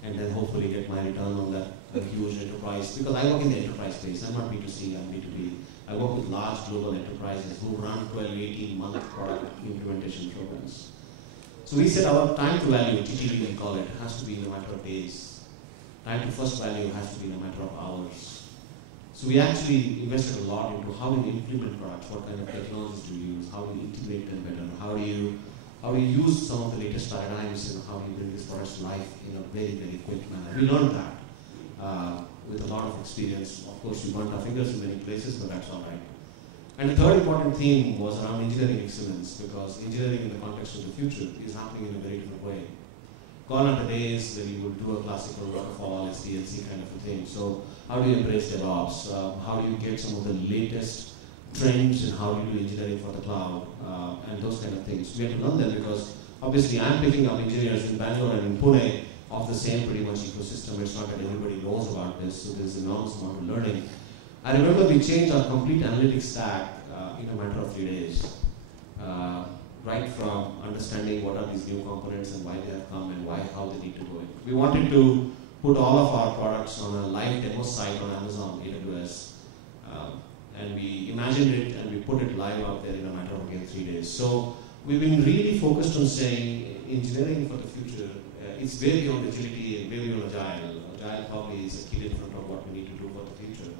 and then hopefully get my return on that huge enterprise. Because I work in the enterprise space, I'm not B2C, I'm B2B. I work with large global enterprises who run 12, 18-month product implementation programs. So we said our time to value, TTV we call it, has to be in a matter of days. Time to first value has to be in a matter of hours. So we actually invested a lot into how do you implement products, what kind of technologies do you use, how do you integrate them better, how do you use some of the latest paradigms and how do you bring these products to life in a very, very quick manner. We learned that with a lot of experience. Of course, we burnt our fingers in many places, but that's all right. And the third important theme was around engineering excellence, because engineering in the context of the future is happening in a very different way. Gone are the days when you would do a classical waterfall, SDLC kind of a thing. So how do you embrace DevOps? How do you get some of the latest trends and how do you do engineering for the cloud? And those kind of things. We have to learn them because obviously I'm picking up engineers in Bangalore and in Pune of the same pretty much ecosystem. It's not that everybody knows about this, so there's an enormous amount of learning. I remember we changed our complete analytics stack in a matter of 3 days. Right from understanding what are these new components and why they have come and how they need to go in. We wanted to put all of our products on a live demo site on Amazon AWS, and we imagined it and we put it live out there in a matter of, again, 3 days. So we've been really focused on saying engineering for the future, it's way beyond agility and way beyond agile. Agile probably is a key different of what we need to do for the future.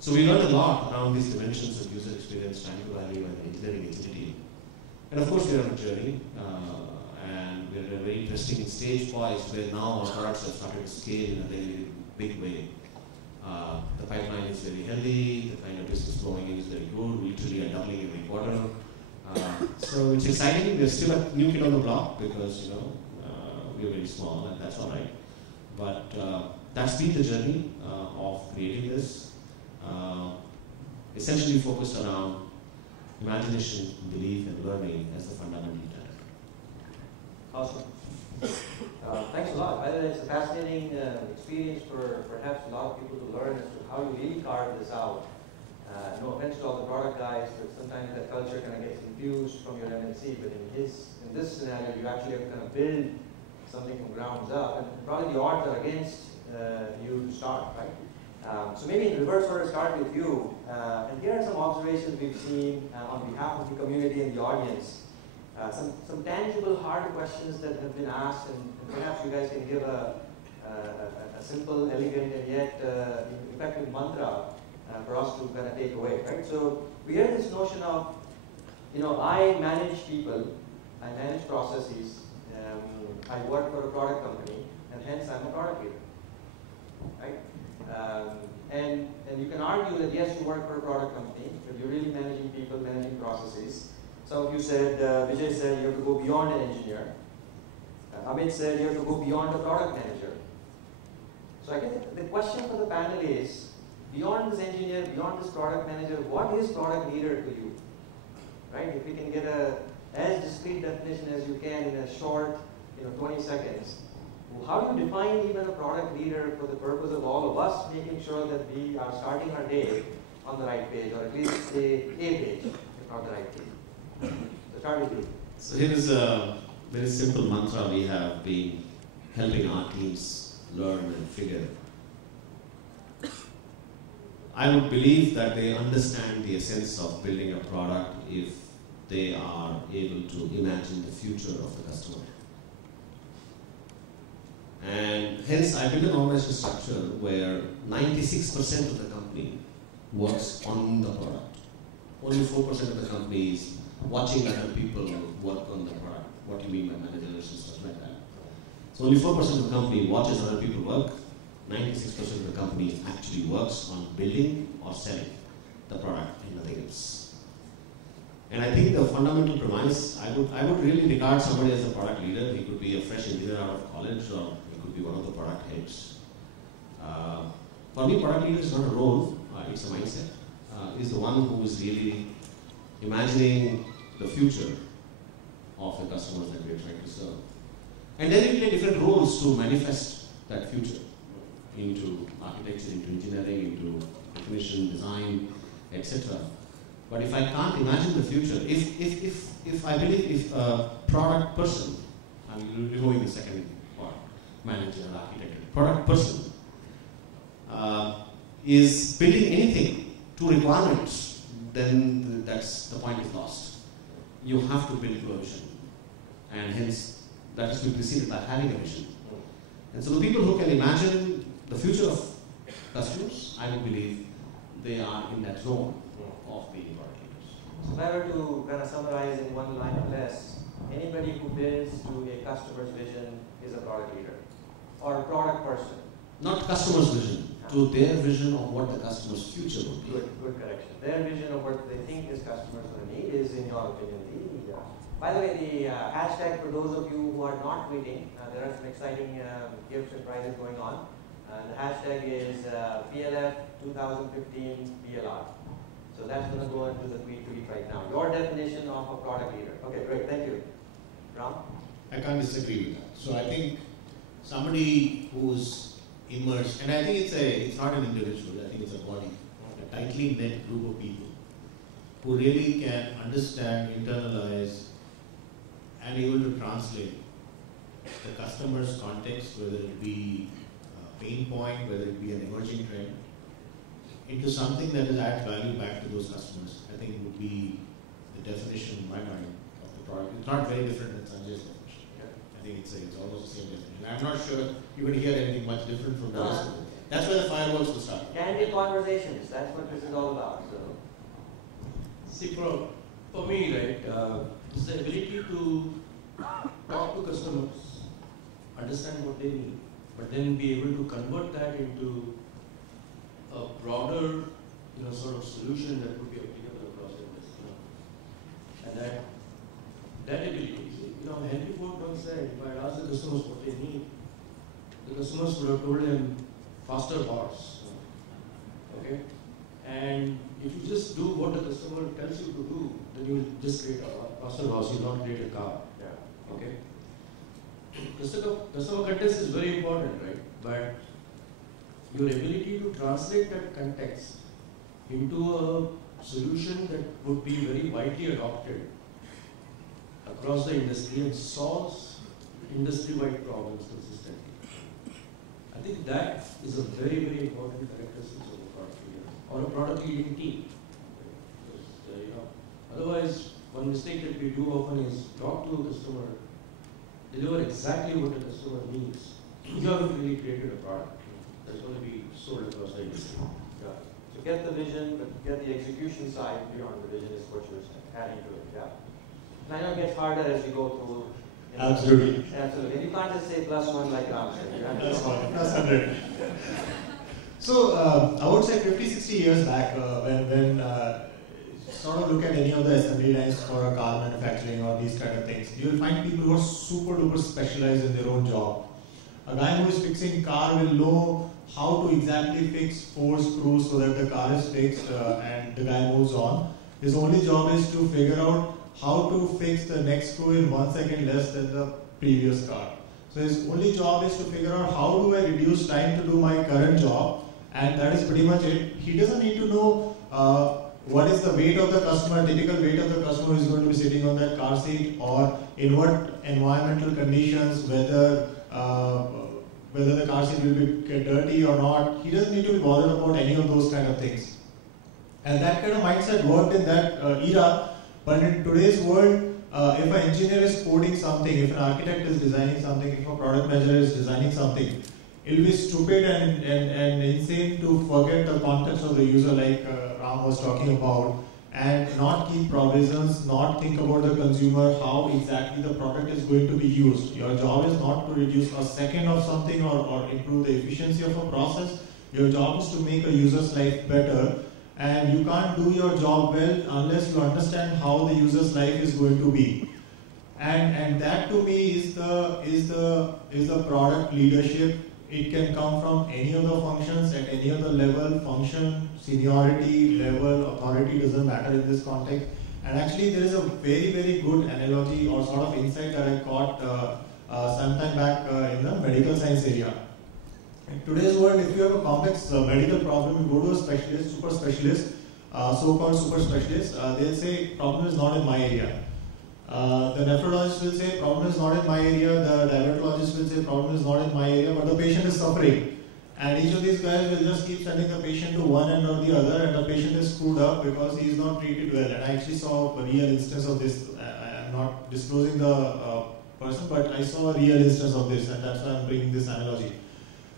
So we learned a lot around these dimensions of user experience, time to value, and engineering agility. And of course, we're on a journey, and we're at a very interesting stage poised where now our products have started to scale in a very big way. The pipeline is very healthy, the kind of business flowing in is very good, we literally are doubling every quarter. So it's exciting. We're still a new kid on the block because, we're very small and that's all right. But that's been the journey of creating this. Essentially focused around imagination, belief, and learning as the fundamental tenet. Awesome. Thanks a lot. I think it's a fascinating experience for perhaps a lot of people to learn as to how you really carve this out. No offense to all the product guys, but sometimes that culture kind of gets confused from your MNC. But in this scenario, you actually have to kind of build something from ground up, and probably the odds are against you to start, right? So maybe in reverse order, start with you. And here are some observations we've seen on behalf of the community and the audience. Some tangible, hard questions that have been asked, and perhaps you guys can give a simple, elegant, and yet effective mantra for us to kind of take away, right? So we have this notion of, I manage people, I manage processes, I work for a product company, and hence I'm a product leader, right? And you can argue that yes, you work for a product company, but you're really managing people, managing processes. Some of you said, Vijay said you have to go beyond an engineer. Amit said you have to go beyond a product manager. So I guess the question for the panel is, beyond this engineer, beyond this product manager, what is product leader to you? Right? If we can get as discrete definition as you can in a short, 20 seconds. How do you define even a product leader for the purpose of all of us making sure that we are starting our day on the right page, or at least a page, if not the right page? So start with you. So here is a very simple mantra we have been helping our teams learn and figure. I would believe that they understand the essence of building a product if they are able to imagine the future of the customer. And hence I built an organizational structure where 96% of the company works on the product. Only 4% of the company is watching other people work on the product. What do you mean by managers and stuff like that? So only 4% of the company watches other people work. 96% of the company actually works on building or selling the product and nothing else. And I think the fundamental premise, I would really regard somebody as a product leader. He could be a fresh engineer out of college, or he could be one of the product heads. For me, product leader is not a role, it's a mindset. He's the one who is really imagining the future of the customers that we are trying to serve. And then we play different roles to manifest that future into architecture, into engineering, into definition, design, etc. But if I can't imagine the future, if I believe if a product person, I'm removing the second part, manager, architect, product person, is building anything to requirements, then that's the point is lost. You have to build to a vision, and hence that has to be preceded by having a vision. And so the people who can imagine the future of customers, I would believe they are in that zone of being product leaders. So if I were to kind of summarize in one line or less, anybody who builds to a customer's vision is a product leader or a product person. Not customer's vision, to their vision of what the customer's future would be. Good correction. Their vision of what they think this customer's going to need is, in your opinion, the by the way, the hashtag for those of you who are not tweeting, there are some exciting gifts and prizes going on. The hashtag is PLF2015 PLR. So that's going to go into the tweet right now. Your definition of a product leader. Okay, great. Thank you. Ram? I can't disagree with that. So I think somebody who's immersed, and I think it's not an individual, I think it's a body, a tightly knit group of people who really can understand, internalize, and able to translate the customer's context, whether it be a pain point, whether it be an emerging trend, into something that will add value back to those customers, I think would be the definition in my mind of the product. It's not very different than Sanjay's definition. I think it's almost the same definition. I'm not sure you're going to hear anything much different from this. That's where the fireworks will start. Candid conversations, that's what this is all about. So. See, for me, right, it's the ability to talk to customers, understand what they need, but then be able to convert that into a broader, sort of solution that would be applicable across the industry. And that ability, Henry Ford once said, if I had asked the customers what they need, the customers would have told him faster horse. Okay? And if you just do what the customer tells you to do, then you will just create a faster horse, you will not create a car. Yeah. Okay? Customer context is very important, right? But your ability to translate that context into a solution that would be very widely adopted across the industry and solves industry-wide problems consistently. I think that is a very, very important characteristic of a product leader or a product leading team. Because, otherwise, one mistake that we do often is talk to a customer, deliver exactly what the customer needs. You haven't really created a product that's going to be sold across the industry. Yeah. So get the vision, but get the execution side beyond the vision is what you're adding to it. Yeah. I know it gets harder as you go through. Absolutely. Absolutely. You can't just say +1 like Ram said. That's fine. That's 100. So I would say 50, 60 years back, when sort of look at any of the assembly lines for a car manufacturing or these kind of things, you will find people who are super duper specialized in their own job. A guy who is fixing car will know how to exactly fix 4 screws so that the car is fixed and the guy moves on. His only job is to figure out how to fix the next screw in 1 second less than the previous car. So his only job is to figure out how do I reduce time to do my current job, and that is pretty much it. He doesn't need to know what is the weight of the customer, typical weight of the customer who is going to be sitting on that car seat, or in what environmental conditions, whether the car seat will get dirty or not. He doesn't need to be bothered about any of those kind of things. And that kind of mindset worked in that era, but in today's world, If an engineer is coding something, if an architect is designing something, if a product manager is designing something, it will be stupid and insane to forget the context of the user, like Ram was talking about, and not keep provisions, not think about the consumer, how exactly the product is going to be used. Your job is not to reduce a second of something or improve the efficiency of a process. Your job is to make a user's life better, and you can't do your job well unless you understand how the user's life is going to be. And that to me is the product leadership. It can come from any other functions at any other level, function, seniority, level, authority, doesn't matter in this context. And actually there is a very, very good analogy or sort of insight that I caught sometime back in the medical science area. In today's world, if you have a complex medical problem, you go to a specialist, super specialist, so-called super specialist, they'll say, problem is not in my area. The nephrologist will say, problem is not in my area, the diabetologist will say, problem is not in my area, but the patient is suffering. And each of these guys will just keep sending the patient to one end or the other, and the patient is screwed up because he is not treated well. And I actually saw a real instance of this. I am not disclosing the person, but I saw a real instance of this, and that's why I'm bringing this analogy.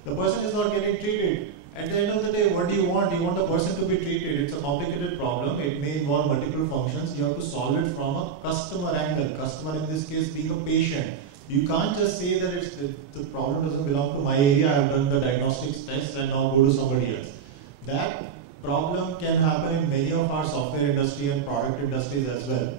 The person is not getting treated. At the end of the day, what do you want? You want the person to be treated. It's a complicated problem. It may involve multiple functions. You have to solve it from a customer angle. Customer in this case being a patient. You can't just say that the problem doesn't belong to my area. I have done the diagnostics test and now go to somebody else. That problem can happen in many of our software industry and product industries as well.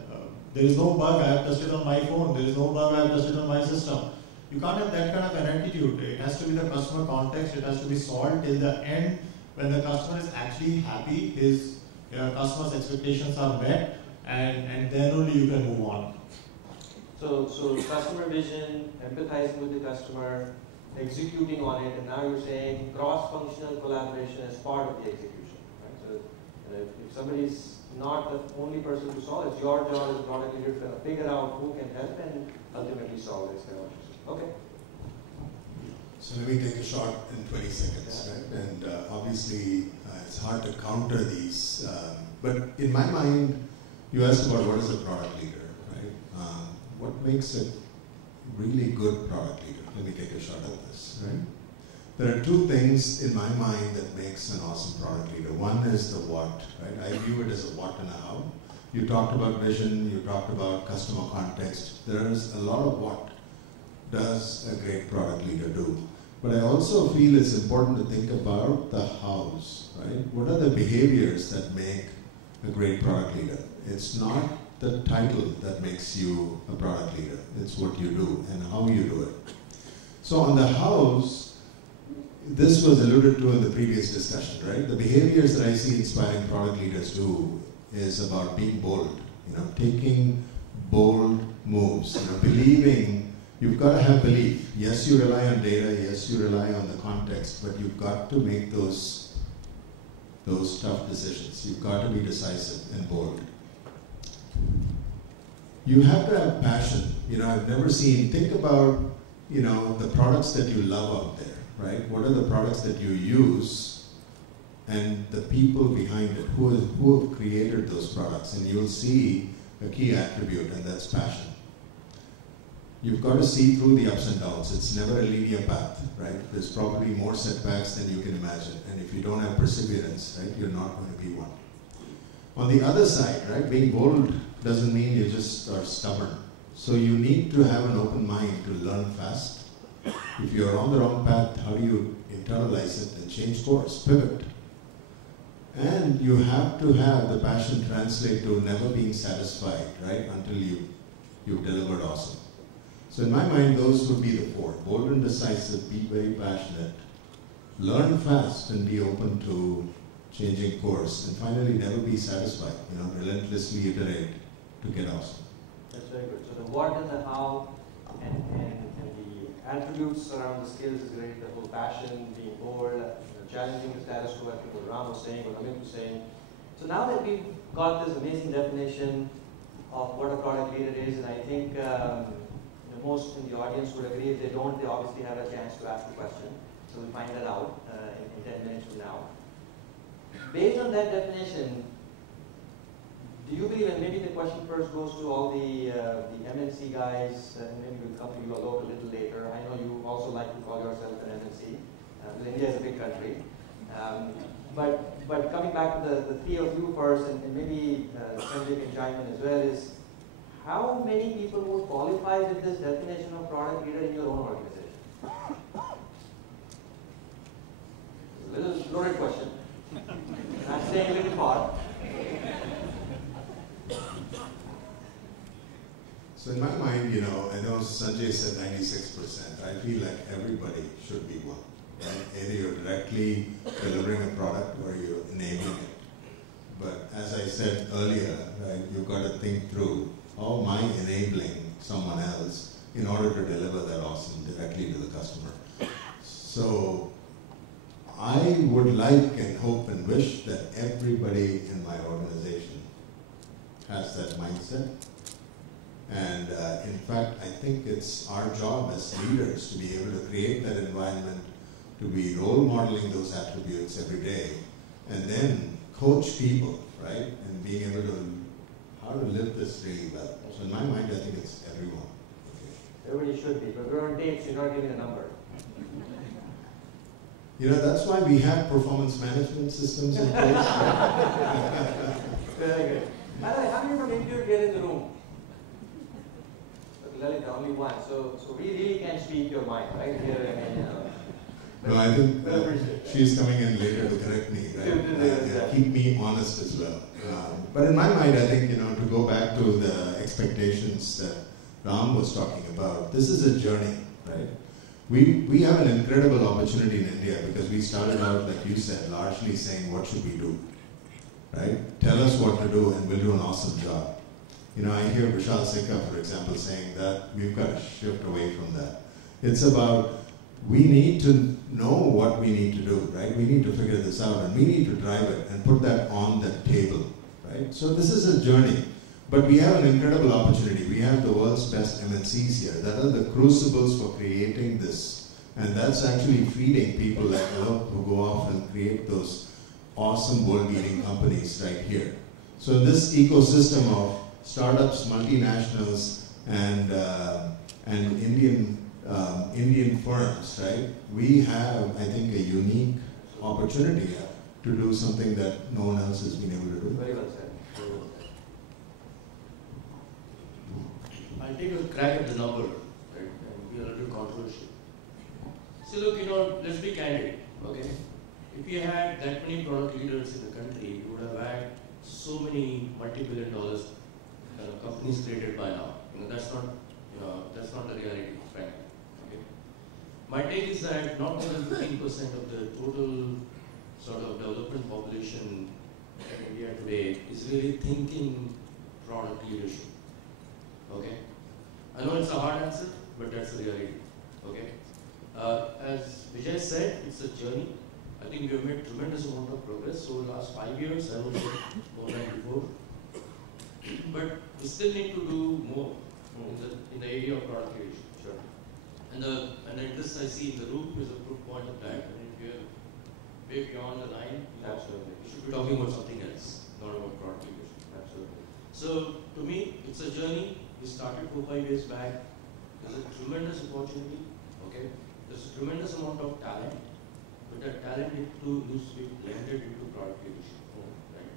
There is no bug I have tested on my phone. There is no bug I have tested on my system. You can't have that kind of an attitude. It has to be the customer context. It has to be solved till the end when the customer is actually happy, his customer's expectations are met, and then only you can move on. So customer vision, empathizing with the customer, executing on it, and now you're saying cross-functional collaboration as part of the execution. Right? So if somebody's not the only person to solve, it's your job as a product leader to kind of figure out who can help and ultimately solve this kind of issue. Okay. So let me take a shot in 20 seconds, right? And obviously it's hard to counter these, but in my mind, you asked about what is a product leader, right? What makes a really good product leader? Let me take a shot at this, right? There are two things in my mind that makes an awesome product leader. One is the what, right? I view it as a what and a how. You talked about vision, you talked about customer context. There's a lot of what does a great product leader do. But I also feel it's important to think about the hows, right? What are the behaviors that make a great product leader? It's not the title that makes you a product leader. It's what you do and how you do it. So on the hows, this was alluded to in the previous discussion, right? The behaviors that I see inspiring product leaders do is about being bold, taking bold moves, believing. You've got to have belief. Yes, you rely on data. Yes, you rely on the context, but you've got to make those tough decisions. You've got to be decisive and bold. You have to have passion. I've never seen, think about, the products that you love out there, right? What are the products that you use and the people behind it, who have created those products, and you'll see a key attribute, and that's passion. You've got to see through the ups and downs. It's never a linear path, right? There's probably more setbacks than you can imagine. And if you don't have perseverance, right, you're not going to be one. On the other side, right, being bold doesn't mean you just are stubborn. So you need to have an open mind to learn fast. If you're on the wrong path, how do you internalize it and change course, pivot? And you have to have the passion translate to never being satisfied, right, until you've delivered awesome. So in my mind, those would be the four. Bold and decisive, be very passionate, learn fast and be open to changing course, and finally never be satisfied, relentlessly iterate to get awesome. That's very good. So the what and the how and the attributes around the skills is great, the whole passion, being bold, challenging the status quo, I think what Ram was saying, what Amit was saying. So now that we've got this amazing definition of what a product leader is, and I think most in the audience would agree. If they don't, they obviously have a chance to ask a question. So we'll find that out in 10 minutes from now. Based on that definition, do you believe, and maybe the question first goes to all the MNC guys, and maybe we'll come to you Alok a little later. I know you also like to call yourself an MNC. Because India is a big country. But coming back to the three of you first, and maybe Sanjay can chime in as well, is how many people would qualify with this definition of product leader in your own organization? A little loaded question. I'm saying a little far. So in my mind, I know Sanjay said 96%. I feel like everybody should be one. Right? Either you're directly delivering a product or you're enabling it. But as I said earlier, right, you've got to think through how am I enabling someone else in order to deliver that awesome directly to the customer. So I would like and hope and wish that everybody in my organization has that mindset. And in fact, I think it's our job as leaders to be able to create that environment, to be role modeling those attributes every day, and then coach people, right? And being able to, how to live this really well. So in my mind, I think it's everyone. Okay. Everybody should be, but we're on tapes, you're not giving a number. That's why we have performance management systems in place. Very good. How many from Intuit get in the room? Lalit, only one. So we really can speak your mind, right? Here, no, I think she's coming in later to correct me, right? And keep me honest as well. But in my mind, I think, to go back to the expectations that Ram was talking about, this is a journey, right? We have an incredible opportunity in India because we started out, like you said, largely saying, what should we do, right? Tell us what to do and we'll do an awesome job. I hear Vishal Sikka, for example, saying that we've got to shift away from that. It's about, we need to know what we need to do, right? We need to figure this out and we need to drive it and put that on the table, right? So this is a journey, but we have an incredible opportunity. We have the world's best MNCs here that are the crucibles for creating this. And that's actually feeding people like Alok who go off and create those awesome world-beating companies right here. So this ecosystem of startups, multinationals, and Indian firms, right? We have, I think, a unique opportunity to do something that no one else has been able to do. Very well said. I'll take a crack at the number, right? And be a little controversial. So look, let's be candid, okay? If you had that many product leaders in the country, you would have had so many multi-billion dollars companies created by now. That's not the reality, frankly. Okay? My take is that not more than 15% of the total sort of development population in India today is really thinking product leadership. Okay? I know it's a hard answer, but that's the reality. Okay? As Vijay said, it's a journey. I think we have made tremendous amount of progress over the last 5 years. I would say more than before. But we still need to do more in the area of product leadership. Sure. And this I see in the room is a proof point of that. And if we are way beyond the line, absolutely, we should be talking about something else, not about product leadership. Absolutely. So to me, it's a journey. We started 4-5 years back. There's a tremendous opportunity. Okay. There's a tremendous amount of talent, but that talent needs to be blended into product leadership. Right.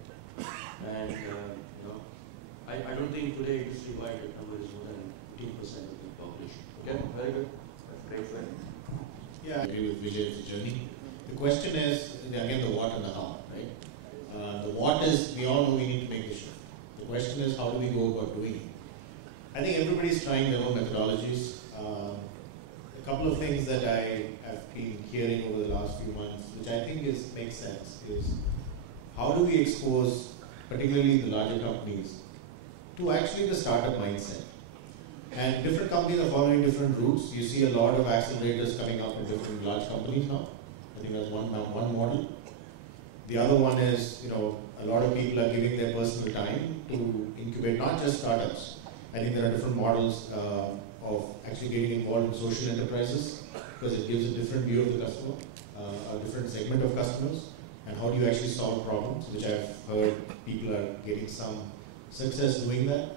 And I don't think today industry-wide the number is more than 15% of the population. Okay, very good. That's great, friend. Yeah, I agree with Vijay, it's a journey. The question is, again, the what and the how, right? The what is, we all know we need to make the shift. The question is, how do we go about doing it? I think everybody's trying their own methodologies. A couple of things that I have been hearing over the last few months, which I think makes sense, is how do we expose, particularly the larger companies, to actually the startup mindset. And different companies are following different routes. You see a lot of accelerators coming up in different large companies now. I think that's one model. The other one is, a lot of people are giving their personal time to incubate not just startups. I think there are different models of actually getting involved in social enterprises because it gives a different view of the customer, a different segment of customers, and how do you actually solve problems, which I've heard people are getting some success doing that.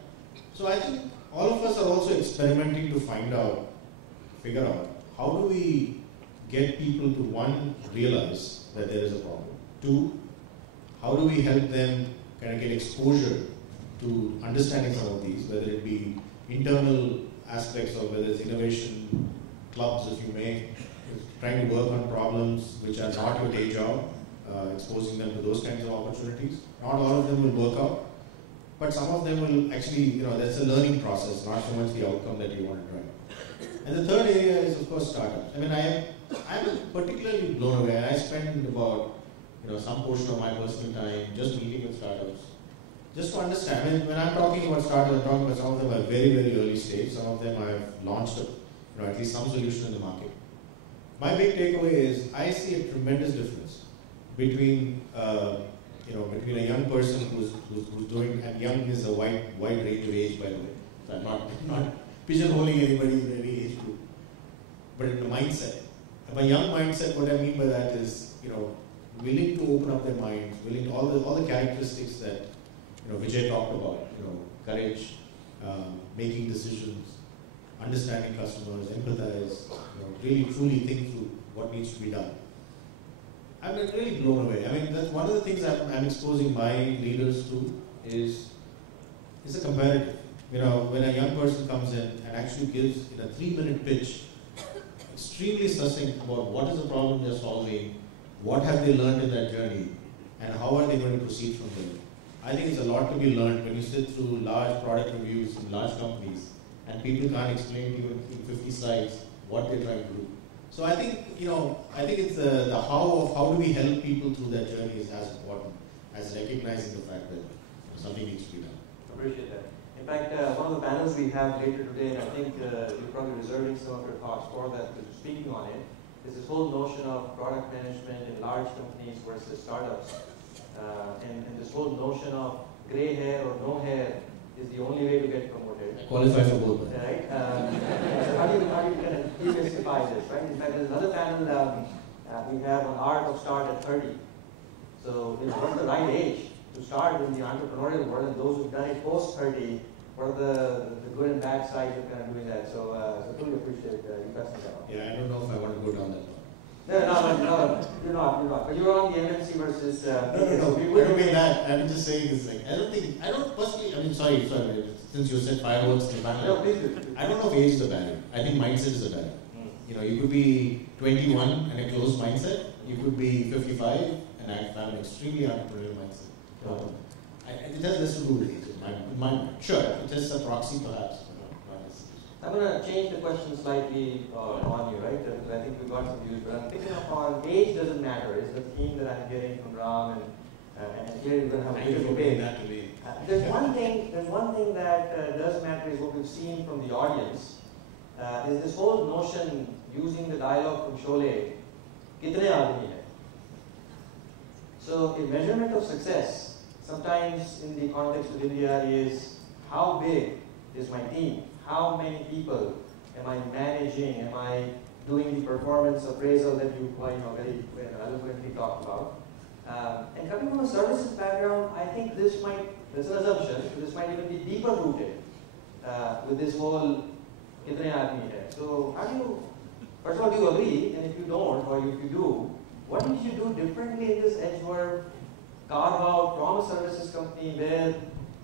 So I think all of us are also experimenting to figure out how do we get people to, one, realize that there is a problem. Two, how do we help them kind of get exposure to understanding some of these, whether it be internal aspects or whether it's innovation clubs, if you may, trying to work on problems which are not your day job, exposing them to those kinds of opportunities. Not all of them will work out, but some of them will actually, that's a learning process, not so much the outcome that you want to drive. And the third area is, of course, startups. I mean, I'm particularly blown away. I spend about, some portion of my personal time just meeting with startups, just to understand. I mean, when I'm talking about startups, I'm talking about some of them are very, very early stage. Some of them have launched, at least some solution in the market. My big takeaway is I see a tremendous difference between, between a young person who's doing, and young is a wide range of age, by the way. So I'm not pigeonholing anybody in any age group, but in the mindset. And by young mindset, what I mean by that is, willing to open up their minds, willing to all the characteristics that Vijay talked about, courage, making decisions, understanding customers, empathize, really truly think through what needs to be done. I've been really blown away. I mean, that's one of the things that I'm exposing my leaders to is a comparative. When a young person comes in and actually gives in a 3-minute pitch, extremely succinct about what is the problem they're solving, what have they learned in that journey, and how are they going to proceed from there. I think it's a lot to be learned when you sit through large product reviews in large companies and people can't explain to you in 50 slides what they're trying to do. So I think, it's the how of how do we help people through that journey is as important as recognizing the fact that something needs to be done. Appreciate that. In fact, one of the panels we have later today, and I think you're probably reserving some of your thoughts for that because you're speaking on it, is this whole notion of product management in large companies versus startups. And this whole notion of gray hair or no hair is the only way to get promoted. I qualify for both. Right? So how do you kind of demystify this, right? In fact, there's another panel we have on art of start at 30. So, what's the right age to start in the entrepreneurial world, and those who've done it post 30, what are the good and bad sides of kind of doing that? So, I truly appreciate you passing that on. Yeah, I don't know if I want to go down that path. No, you're not. But you're on the MNC versus. No. I don't mean that. I'm just saying is like I don't personally. I mean, sorry. Since you said fireworks in the panel, no, please do. I don't know if age is a barrier. I think mindset is a barrier. You could be 21 and a closed mindset. You could be 55 and have an extremely entrepreneurial mindset. It has less to do with age. In my mind. Sure, it's just a proxy perhaps. I'm going to change the question slightly on you, right? Because I think we've got some views, but I'm picking up on age doesn't matter. It's the theme that I'm getting from Ram, and here you're going to have a bit of a debate. There's one thing that does matter is what we've seen from the audience. Is this whole notion using the dialogue from Sholay, kitne aadmi hai? So a measurement of success, sometimes in the context of India, is how big is my team? How many people am I managing? Am I doing the performance appraisal that you very eloquently talked about? And coming from a services background, I think that's an assumption, this might even be deeper rooted with this whole kitne aadmi hai. So first of all, do you agree? And if you don't, or if you do, what did you do differently in this Edgeworth carve out from a services company where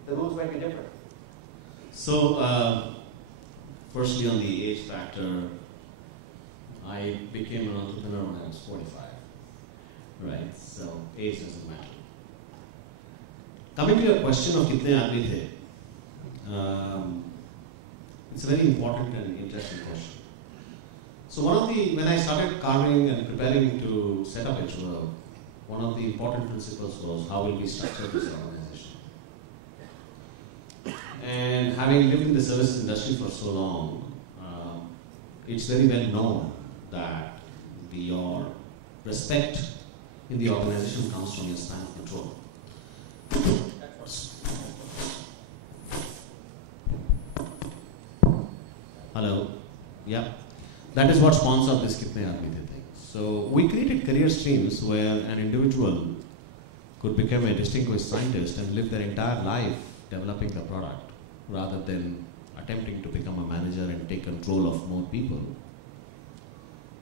the rules might be different? So, firstly on the age factor, I became an entrepreneur when I was 45, right? So, age doesn't matter. Coming to your question of kitne aadmi the, it's a very important and interesting question. So when I started carving and preparing to set up Edgeworth, one of the important principles was how will we structure this organization. And having lived in the services industry for so long, it's very well known that your respect in the organization comes from your span of control. Hello? Yeah. That is what sponsored this Kitne Aadmi The thing. So we created career streams where an individual could become a distinguished scientist and live their entire life developing the product rather than attempting to become a manager and take control of more people.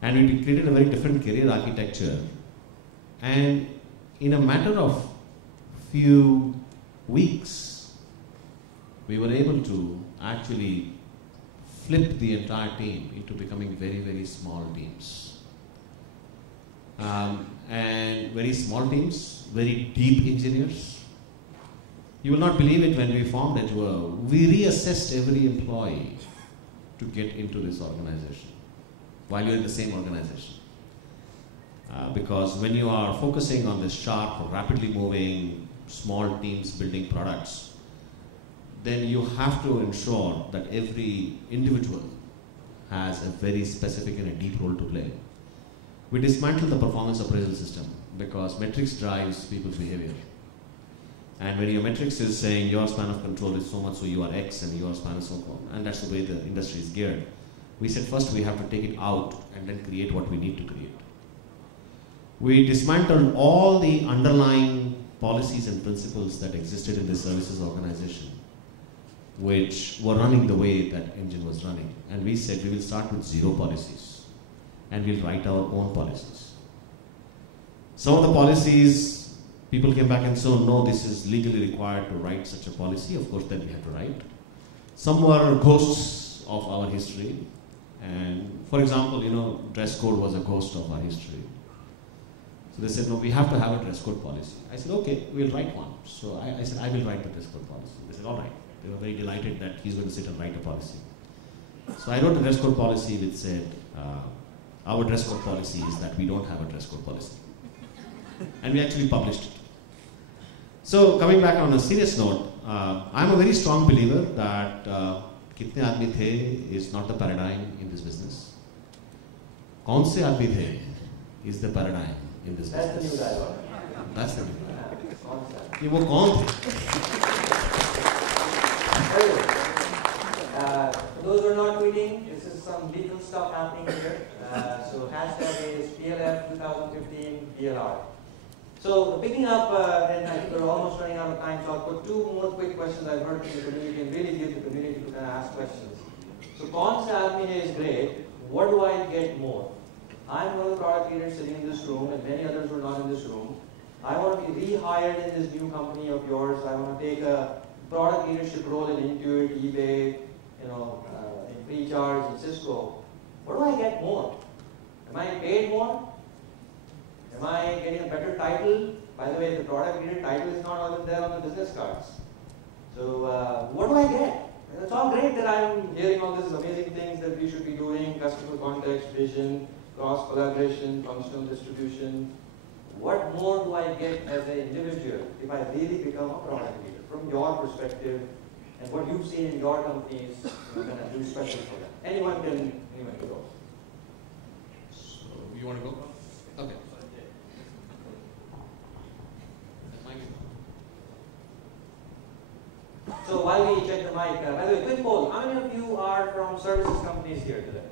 And we created a very different career architecture. And in a matter of few weeks, we were able to actually flip the entire team into becoming very, very small teams. And very small teams, very deep engineers. You will not believe it, when we formed it, we reassessed every employee to get into this organization while you're in the same organization. Because when you are focusing on this sharp, rapidly moving, small teams building products, then you have to ensure that every individual has a very specific and a deep role to play. We dismantled the performance appraisal system because metrics drives people's behavior. And when your metrics is saying your span of control is so much, so you are X, and your span is so much, and that's the way the industry is geared. We said first we have to take it out and then create what we need to create. We dismantled all the underlying policies and principles that existed in the services organization, which were running the way that engine was running. And we said we will start with 0 policies and we'll write our own policies. Some of the policies, people came back and said, no, this is legally required to write such a policy. Of course, then we had to write. Some were ghosts of our history. And for example, dress code was a ghost of our history. So they said, no, we have to have a dress code policy. I said, okay, we'll write one. So I said, I will write the dress code policy. They said, all right. They were very delighted that he's going to sit and write a policy. So I wrote a dress code policy which said, our dress code policy is that we don't have a dress code policy. And we actually published it. So coming back on a serious note, I'm a very strong believer that kitne aadmi the is not the paradigm in this business. Kaun se aadmi the is the paradigm in this business. That's the new dialogue. That's the new dialogue. Ki wo kaun the? Very good. For those who are not tweeting, this is some legal stuff happening here. So hashtag is PLF2015 BLR. So picking up, and I think we're almost running out of time, so I'll put 2 more quick questions I've heard from the community and really give the community to kind of ask questions. So kaun sa aadmi hai is great. What do I get more? I'm one of the product leaders sitting in this room, and many others who are not in this room. I want to be rehired in this new company of yours. I want to take a product leadership role in Intuit, eBay, in Freecharge, and Cisco. What do I get more? Am I paid more? Am I getting a better title? By the way, the product leader title is not always there on the business cards. So what do I get? And it's all great that I'm hearing all these amazing things that we should be doing, customer context, vision, cross collaboration, functional distribution. What more do I get as an individual if I really become a product leader? From your perspective and what you've seen in your companies, kind of do special for them. Anyone can go. So you want to go? Okay. So while we check the mic, by the way, quick poll. How many of you are from services companies here today?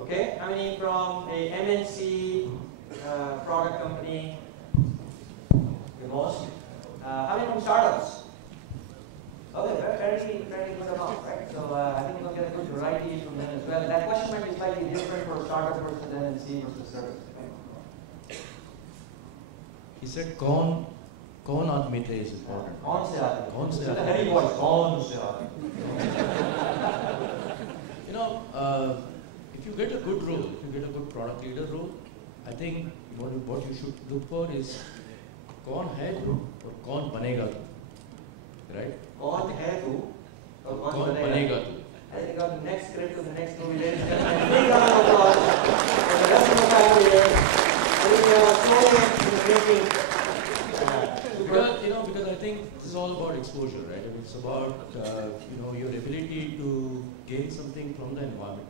Okay. How many from a MNC product company? The most. How many from startups? Okay, fairly good amount, right? So I think we'll get a good variety from them as well. That question might be slightly different for startup versus MNC versus service. Right? He said, "Kaun aadmi the is important." Kaun se aadmi? Kaun se With a aadmi. heavy voice. Kaun se aadmi? If you get a good role, if you get a good product leader role, I think what you should look for is kaun hai tu or kaun banega tu, right? Kaun hai tu or Kaun banega tu. I think our next script of the next movie, ladies and gentlemen, big round of applause for the rest of the faculty here. Because I think this is all about exposure, right? I mean, it's about your ability to gain something from the environment,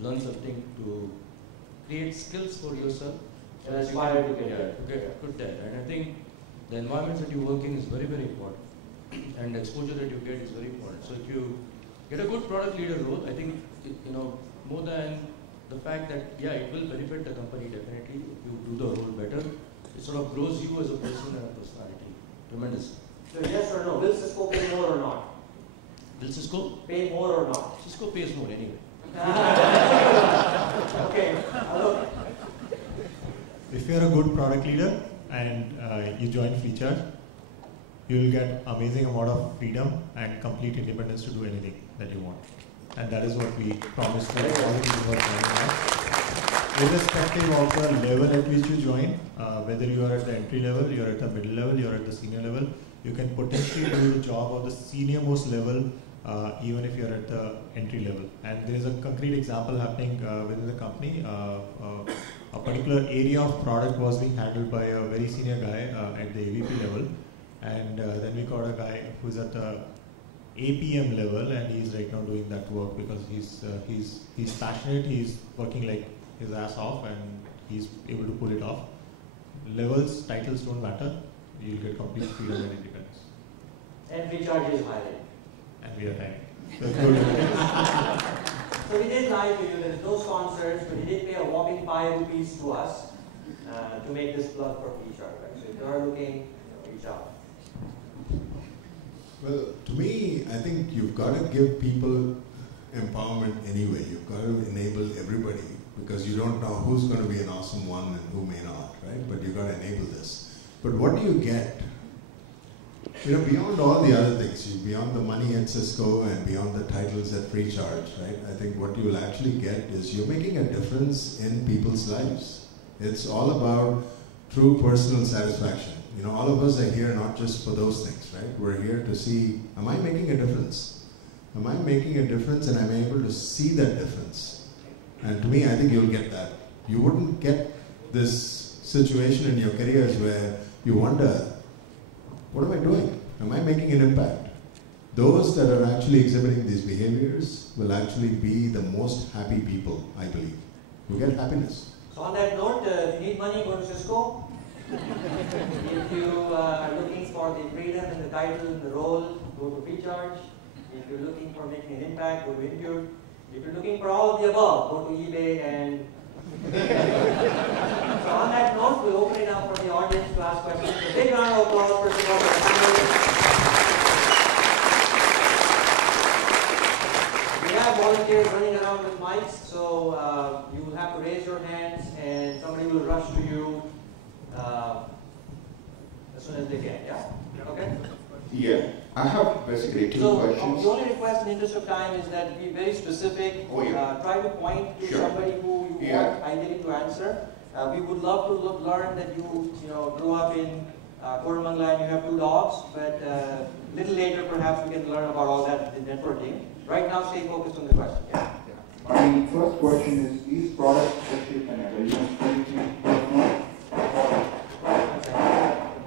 learn something, to create skills for yourself, And aspire to get there. to get good there. And I think the environments that you work in is very, very important, and the exposure that you get is very important. So if you get a good product leader role, I think more than the fact that it will benefit the company definitely if you do the role better. It sort of grows you as a person and a personality. tremendously. So yes or no, will Cisco pay more or not? Will Cisco Pay more or not? Cisco pays more anyway. Okay, Alok. If you're a good product leader and you join Freecharge, you will get amazing amount of freedom and complete independence to do anything that you want. And that is what we promise to all the people who are joining us. Irrespective of the level at which you join, whether you are at the entry level, you are at the middle level, you are at the senior level, you can potentially do the job of the senior most level even if you are at the entry level. And there is a concrete example happening within the company. A particular area of product was being handled by a very senior guy at the AVP level, and then we got a guy who's at the APM level, and he's right now doing that work because he's passionate, he's working like his ass off, and he's able to pull it off. Levels, titles don't matter. You'll get complete freedom and independence. And Freecharge is hiring. And we are hiring. So we did lie to you, there's no sponsors, but he did pay a whopping 5 rupees to us to make this plug for Freecharge. Right? So if you are looking, reach out. Well, to me, I think you've got to give people empowerment anyway. You've got to enable everybody because you don't know who's going to be an awesome one and who may not, right? But you've got to enable this. But what do you get? Beyond all the other things, beyond the money at Cisco and beyond the titles at Freecharge, right? I think what you will actually get is you're making a difference in people's lives. It's all about true personal satisfaction. All of us are here not just for those things, right? We're here to see, am I making a difference? Am I making a difference and I'm able to see that difference? And to me, I think you'll get that. You wouldn't get this situation in your careers where you wonder, what am I doing? Am I making an impact? Those that are actually exhibiting these behaviors will actually be the most happy people, I believe. You get happiness. So on that note, if you need money, go to Cisco. If you are looking for the freedom and the title and the role, go to Freecharge. If you're looking for making an impact, go to Intuit. If you're looking for all of the above, go to eBay and... So on that note, we'll open it up for the audience to ask questions. A big round of applause for the We have volunteers running around with mics, so you will have to raise your hands and somebody will rush to you as soon as they can, yeah? Okay? Yeah, I have basically two questions. The only request in the interest of time is that be very specific. Oh, yeah. Try to point to somebody who you want ideally to answer. We would love to learn that you grew up in Koramangala and you have 2 dogs, but a little later perhaps we can learn about all that in networking. Right now, stay focused on the question. Yeah. My first question is product leadership and evaluation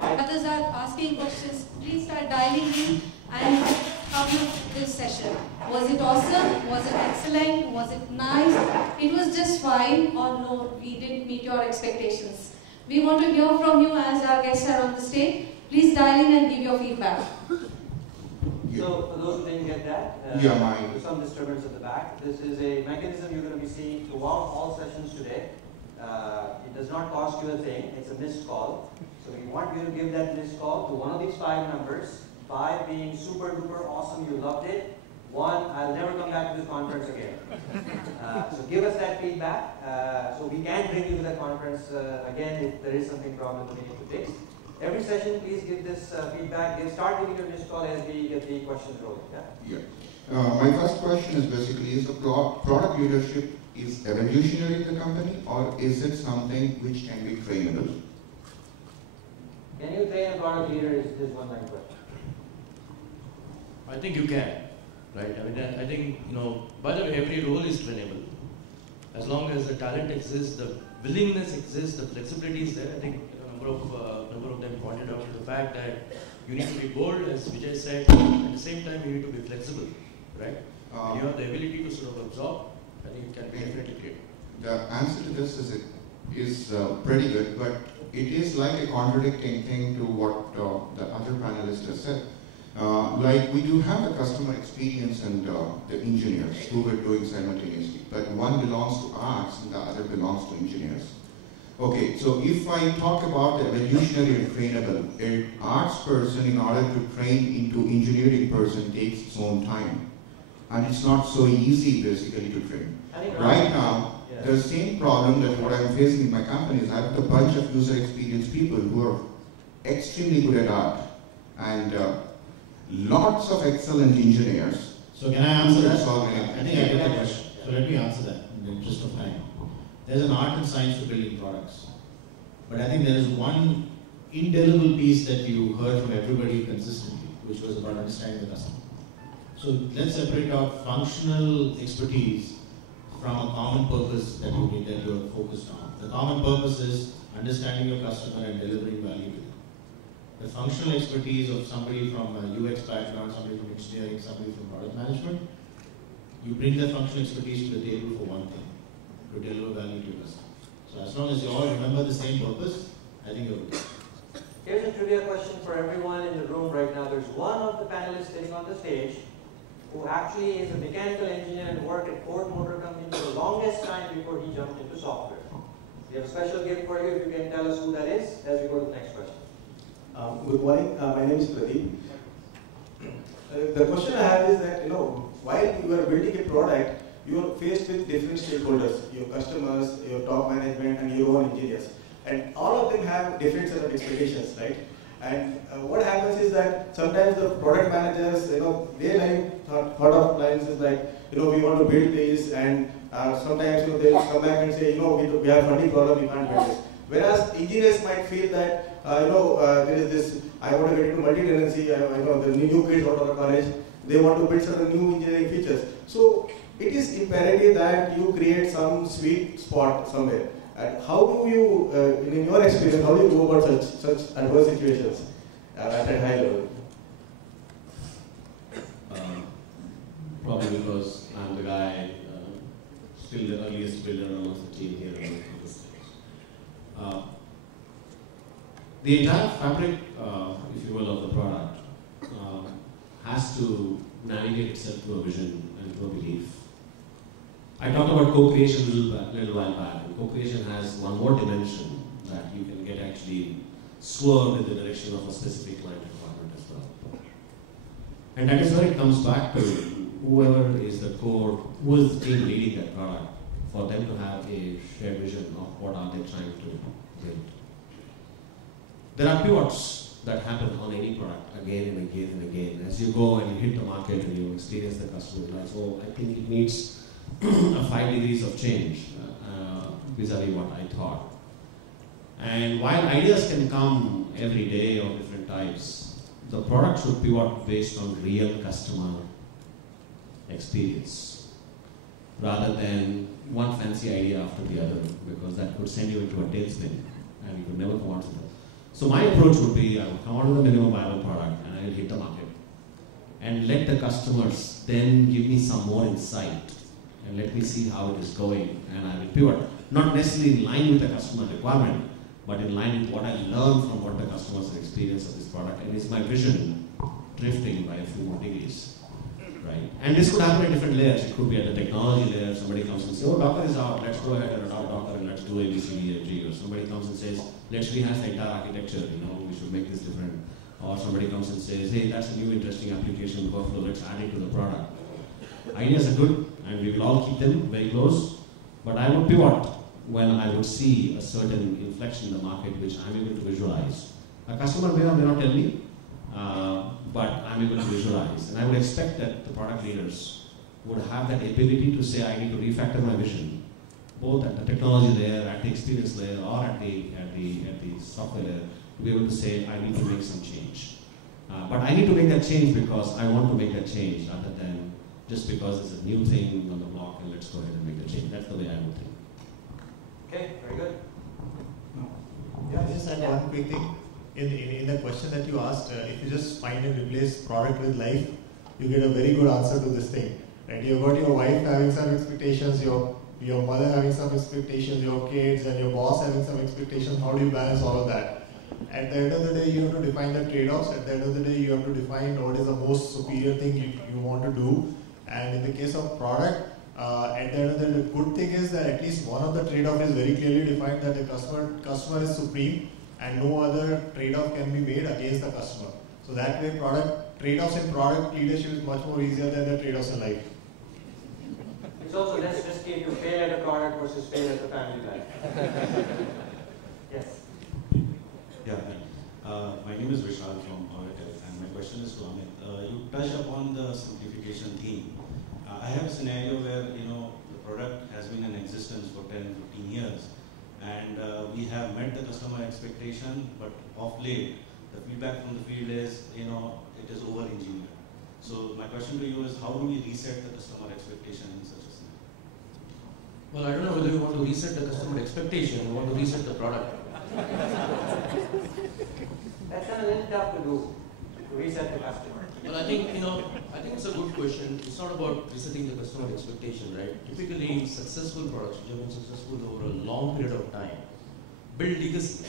Others are asking questions. Please start dialing in and come to this session. Was it awesome? Was it excellent? Was it nice? It was just fine, or no, we didn't meet your expectations. We want to hear from you as our guests are on the stage. Please dial in and give your feedback. So for those who didn't get that, there's some disturbance at the back. This is a mechanism you're going to be seeing throughout all sessions today. It does not cost you a thing. It's a missed call. So we want you to give that missed call to one of these 5 numbers. 5 being super duper awesome, you loved it. 1, I'll never come back to this conference again. So give us that feedback so we can bring you to the conference again if there is something problem we need to fix. Every session, please give this feedback. Start giving your missed call as we get the questions rolling. My first question is basically, is the product leadership is evolutionary in the company, or is it something which can be trainable? Can you train a product leader is one line question. I think you can, right? I think, by the way, every role is trainable. As long as the talent exists, the willingness exists, the flexibility is there. I think a number of them pointed out to the fact that you need to be bold, as Vijay said, at the same time you need to be flexible, right? You have the ability to sort of absorb. I think it can be definitely great. The answer to this is pretty good, but it is like a contradicting thing to what the other panelist has said. Like we do have the customer experience and the engineers who were doing simultaneously, but one belongs to arts and the other belongs to engineers. Okay, so if I talk about the evolutionary and trainable, an arts person in order to train into engineering person takes its own time. And it's not so easy basically to train. Right now, the same problem that what I'm facing in my company is I have a bunch of user experience people who are extremely good at art and lots of excellent engineers. So can I answer that? I think I get the question. So let me answer that in the interest of time. There's an art and science to building products. But I think there is one indelible piece that you heard from everybody consistently, which was about understanding the customer. So let's separate out functional expertise from a common purpose that you need, that you are focused on. The common purpose is understanding your customer and delivering value to them. The functional expertise of somebody from a UX background, somebody from engineering, somebody from product management, you bring that functional expertise to the table for one thing, to deliver value to your customer. So as long as you all remember the same purpose, I think you're good. Here's a trivia question for everyone in the room right now. There's one of the panelists sitting on the stage who actually is a mechanical engineer and worked at Ford Motor Company for the longest time before he jumped into software. We have a special gift for you if you can tell us who that is as we go to the next question. Good morning. My name is Pradeep. The question I have is that, while you are building a product, you are faced with different stakeholders, your customers, your top management, and your own engineers. And all of them have different set of expectations, right? And what happens is that sometimes the product managers, their line thought of lines is like, we want to build this, and sometimes they'll come back and say, we have funding problem, we can't build this. Whereas engineers might feel that, there is this, I want to get into multi-tenancy, the new kids out of the college, they want to build certain new engineering features. So it is imperative that you create some sweet spot somewhere. And how do you, in your experience, how do you go about such adverse situations at a high level? Probably because I'm the guy, still the earliest builder amongst the team here at this stage. The entire fabric, if you will, of the product has to navigate itself to a vision and to a belief. I talked about co-creation a little while back. Co-creation has one more dimension that you can get actually swerved in the direction of a specific client requirement as well. And that is where it comes back to whoever is the core, who is the team leading that product, for them to have a shared vision of what are they trying to build. There are pivots that happen on any product again and again and again. As you go and you hit the market and you experience the customer, like, oh, I think it needs a 5 degrees of change vis-a-vis what I thought. And while ideas can come every day of different types, the product should pivot based on real customer experience rather than one fancy idea after the other, because that could send you into a tailspin and you could never come out of it. So my approach would be, I would come out with a minimum viable product and I will hit the market and let the customers then give me some more insight and let me see how it is going, and I will pivot. Not necessarily in line with the customer requirement, but in line with what I learn from what the customers experience of this product, and is my vision drifting by a few more degrees, right? And this could happen at different layers. It could be at the technology layer. Somebody comes and says, oh, Docker is out, let's go ahead and adopt Docker and let's do A, B, C, D, F, G. Or somebody comes and says, let's rehash the entire architecture, we should make this different. Or somebody comes and says, hey, that's a new interesting application workflow, let's add it to the product. Ideas are good, and we will all keep them very close, but I would pivot when I would see a certain inflection in the market which I'm able to visualize. A customer may or may not tell me, but I'm able to visualize. And I would expect that the product leaders would have that ability to say, I need to refactor my vision, both at the technology layer, at the experience layer, or at the software layer, to be able to say, I need to make some change. But I need to make that change because I want to make that change, rather than just because it's a new thing on the block and let's go ahead and make the change. That's the way I would think. Okay, very good. Yeah, just add one quick thing. In the question that you asked, if you just find and replace product with life, you get a very good answer to this thing. Right? You've got your wife having some expectations, your mother having some expectations, your kids and your boss having some expectations. How do you balance all of that? At the end of the day, you have to define the trade-offs. At the end of the day, you have to define what is the most superior thing you want to do. And in the case of product, At the end of the day, the good thing is that at least one of the trade-off is very clearly defined, that the customer is supreme and no other trade-off can be made against the customer. So that way trade-offs in product leadership is much more easier than the trade-offs in life. It's also less risky to fail at a product versus fail at the family life. Yes. Yeah, my name is Vishal from Oracle, and my question is to Amit. You touched upon the simplification theme. I have a scenario where the product has been in existence for 10, 15 years, and we have met the customer expectation, but of late, the feedback from the field is it is over-engineered. So my question to you is, how do we reset the customer expectation in such a scenario? Well, I don't know whether you want to reset the customer expectation or want to reset the product. That's a little tough to do, to reset the customer. Well, I think it's a good question. It's not about resetting the customer expectation, right? Typically, successful products which have been successful over a long period of time build legacy,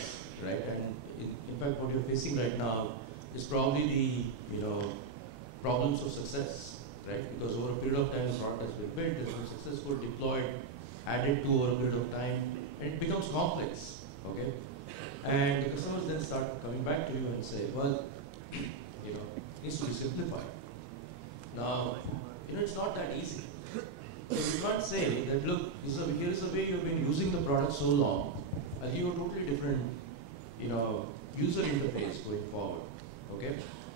right? And in fact, what you're facing right now is probably the problems of success, right? Because over a period of time, the product has been built, has been successful, deployed, added to over a period of time, and it becomes complex, okay? And the customers then start coming back to you and say, well, it needs to be simplified. Now, it's not that easy. So you can't say that, look, here is the way you've been using the product so long, I'll give you a totally different, user interface going forward, okay?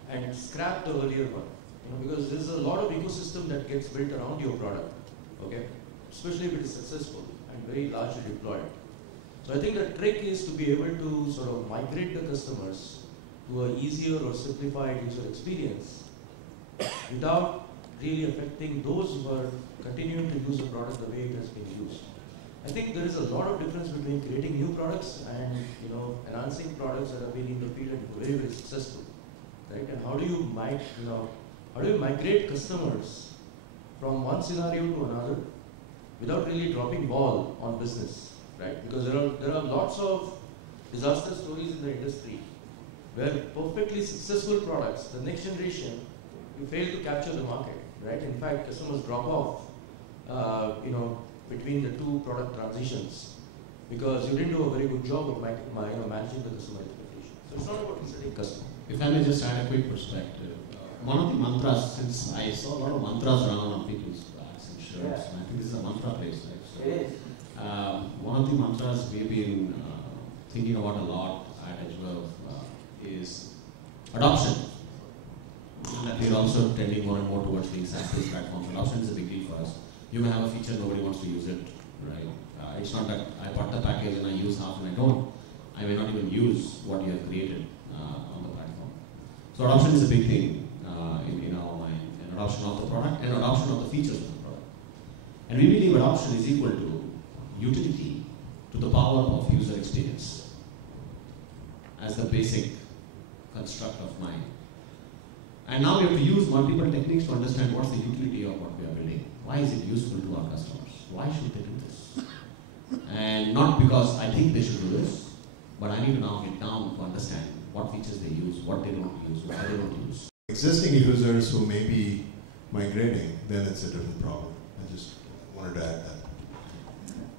And scrap the earlier one, because there's a lot of ecosystem that gets built around your product, okay? Especially if it is successful and very largely deployed. So I think the trick is to be able to sort of migrate the customers to an easier or simplified user experience without really affecting those who are continuing to use the product the way it has been used. I think there is a lot of difference between creating new products and enhancing products that have been in the field and very, very successful, right? And how do you migrate customers from one scenario to another without really dropping ball on business, right? Because there are lots of disaster stories in the industry where perfectly successful products, the next generation, you fail to capture the market, right? In fact, customers drop off, between the two product transitions because you didn't do a very good job of managing the customer expectation. So it's not about resetting customer. If I may just add a quick perspective, one of the mantras, since I saw a lot of mantras around on people's bags and shirts, and I think this is a mantra place, right? So, it is. One of the mantras we've been thinking about a lot at Edgewell is adoption. And we're also tending more and more towards being SaaS-based platforms. Adoption is a big deal for us. You may have a feature, nobody wants to use it, right? It's not that I bought the package and I use half and I don't. I may not even use what you have created on the platform. So adoption is a big thing in our mind, and adoption of the product and adoption of the features of the product. And we believe adoption is equal to utility to the power of user experience as the basic construct of mind. And now we have to use multiple techniques to understand what's the utility of what we are building. Why is it useful to our customers? Why should they do this? And not because I think they should do this, but I need to now get down to understand what features they use, what they don't use, why they don't use. Existing users who may be migrating, then it's a different problem. I just wanted to add that.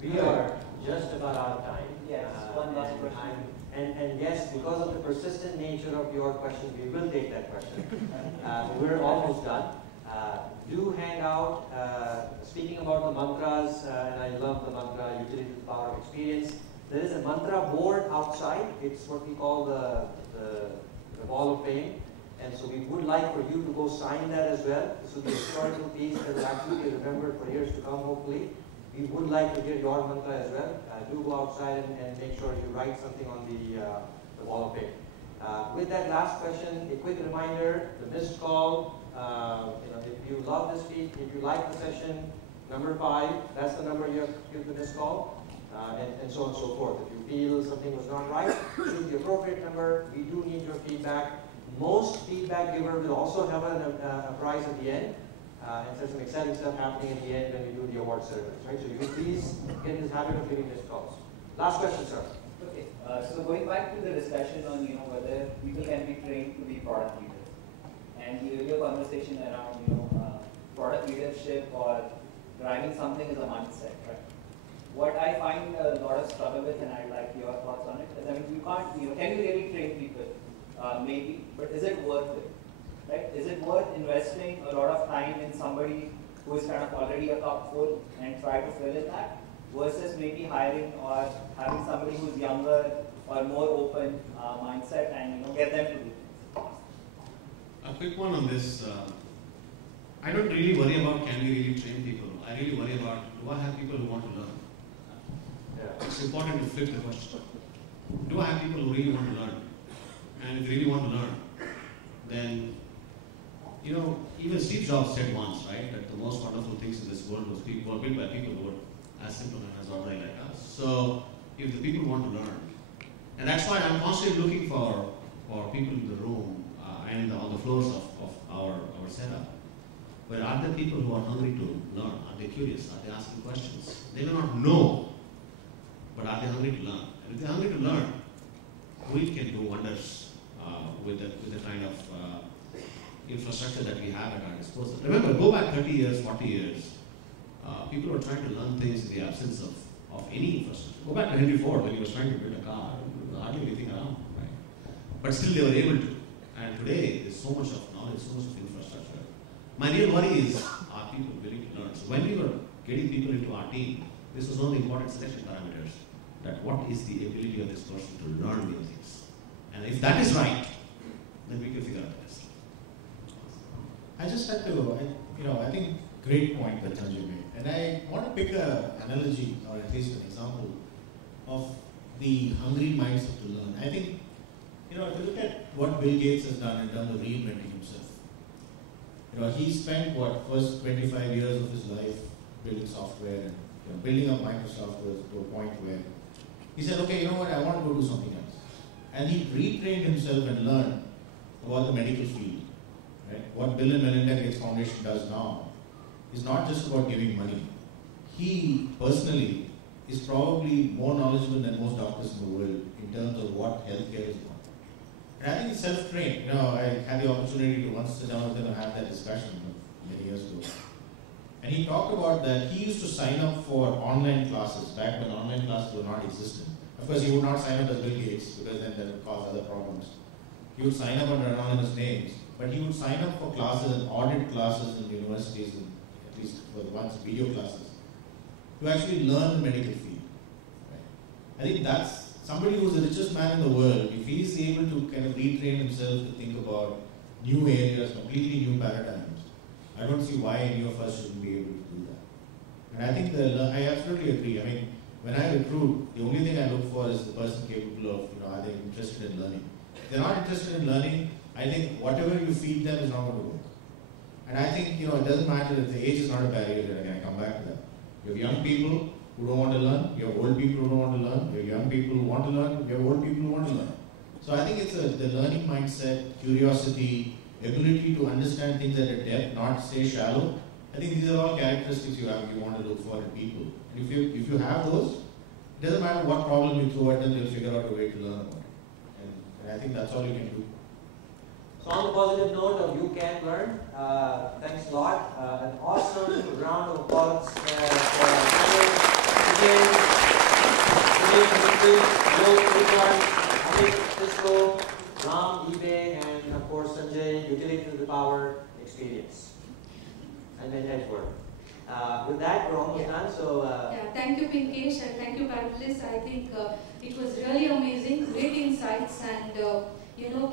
We are just about out of time. Yes, one last question. And yes, because of the persistent nature of your question, we will take that question. We're almost done. Do hang out. Speaking about the mantras, and I love the mantra, utility to the power of experience. There is a mantra board outside. It's what we call the Hall of Fame. And so we would like for you to go sign that as well. This will be a historical piece that will actually be remembered for years to come, hopefully. We would like to hear your mantra as well. Do go outside and make sure you write something on the Wall of Fame. With that last question, a quick reminder, the missed call. If you love this speech, if you like the session, number 5, that's the number you have to give the missed call, and so on and so forth. If you feel something was not right, choose the appropriate number. We do need your feedback. Most feedback giver will also have a prize at the end. And there's some exciting stuff happening at the end when we do the award ceremonies, right? So you please get in this habit of giving missed calls. Last question, sir. Okay, so going back to the discussion on whether people can be trained to be product leaders, and the earlier conversation around product leadership or driving something is a mindset, right? What I find a lot of struggle with, and I'd like your thoughts on it, is I mean, you can't, can you really train people? Maybe, but is it worth it? Right? Is it worth investing a lot of time in somebody who is kind of already a cup full and try to fill in that, versus maybe hiring or having somebody who's younger or more open mindset and get them to do things? A quick one on this. I don't really worry about can we really train people. I really worry about do I have people who want to learn. It's important to flip the question. Do I have people who really want to learn? And if they really want to learn, then, even Steve Jobs said once, right, that the most wonderful things in this world were built by people who were as simple and as ordinary like us. So, if the people want to learn, and that's why I'm constantly looking for people in the room and on the floors of our setup. But are there people who are hungry to learn? Are they curious? Are they asking questions? They may not know, but are they hungry to learn? And if they're hungry to learn, we can do wonders with the kind of infrastructure that we have at our disposal. Remember, go back 30 years, 40 years, people were trying to learn things in the absence of any infrastructure. Go back to Henry Ford when he was trying to build a car, there was hardly anything around, right? But still they were able to. And today, there's so much of knowledge, so much of infrastructure. My real worry is, are people willing to learn? So when we were getting people into our team, this was one of the important selection parameters, that what is the ability of this person to learn new things? And if that is right, then we can figure out the rest. I just had to, I think great point that Sanjay made. And I want to pick an analogy, or at least an example, of the hungry mindset to learn. I think, if you look at what Bill Gates has done in terms of reinventing himself, he spent, first 25 years of his life building software and building up Microsoft to a point where he said, okay, I want to go do something else. And he retrained himself and learned about the medical field. Right? What Bill and Melinda Gates Foundation does now is not just about giving money. He personally is probably more knowledgeable than most doctors in the world in terms of what healthcare is about. And I think he's self-trained. I had the opportunity to once sit down with him and have that discussion many years ago. And he talked about that he used to sign up for online classes back when online classes were not existent. Of course, he would not sign up as Bill Gates because then that would cause other problems. He would sign up under anonymous names, but he would sign up for classes and audit classes in universities, at least for the ones video classes, to actually learn the medical field. Right? I think that's somebody who's the richest man in the world. If he's able to kind of retrain himself to think about new areas, completely new paradigms, I don't see why any of us shouldn't be able to do that. And I think I absolutely agree. I mean, when I recruit, the only thing I look for is the person capable of, are they interested in learning. If they're not interested in learning, I think whatever you feed them is not going to work. And I think, it doesn't matter if the age is not a barrier, again, I come back to that. You have young people who don't want to learn, you have old people who don't want to learn, you have young people who want to learn, you have old people who want to learn. So I think it's the learning mindset, curiosity, ability to understand things at a depth, not stay shallow. I think these are all characteristics you want to look for in people. And if you have those, it doesn't matter what problem you throw at them, they'll figure out a way to learn about it. And I think that's all you can do. So on the positive note of you can learn, thanks a lot. An awesome round of applause for Amit, Ram, eBay, and of course Sanjay, utility to the power experience. And then network. With that, we're almost done. So thank you, Pinkesh, and thank you, panelists. I think it was really amazing, great insights, and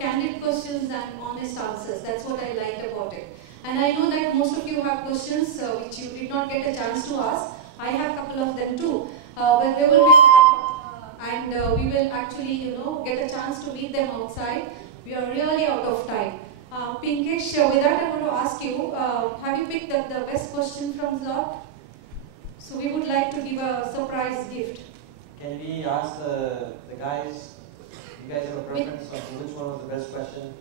candid questions and honest answers. That's what I liked about it. And I know that most of you have questions which you did not get a chance to ask. I have a couple of them too, but there will be and we will actually, get a chance to meet them outside. We are really out of time. Pinkesh, with that, I want to ask you, have you picked up the best question from the lot? So we would like to give a surprise gift. Can we ask the guys, you guys have a preference of which one was the best question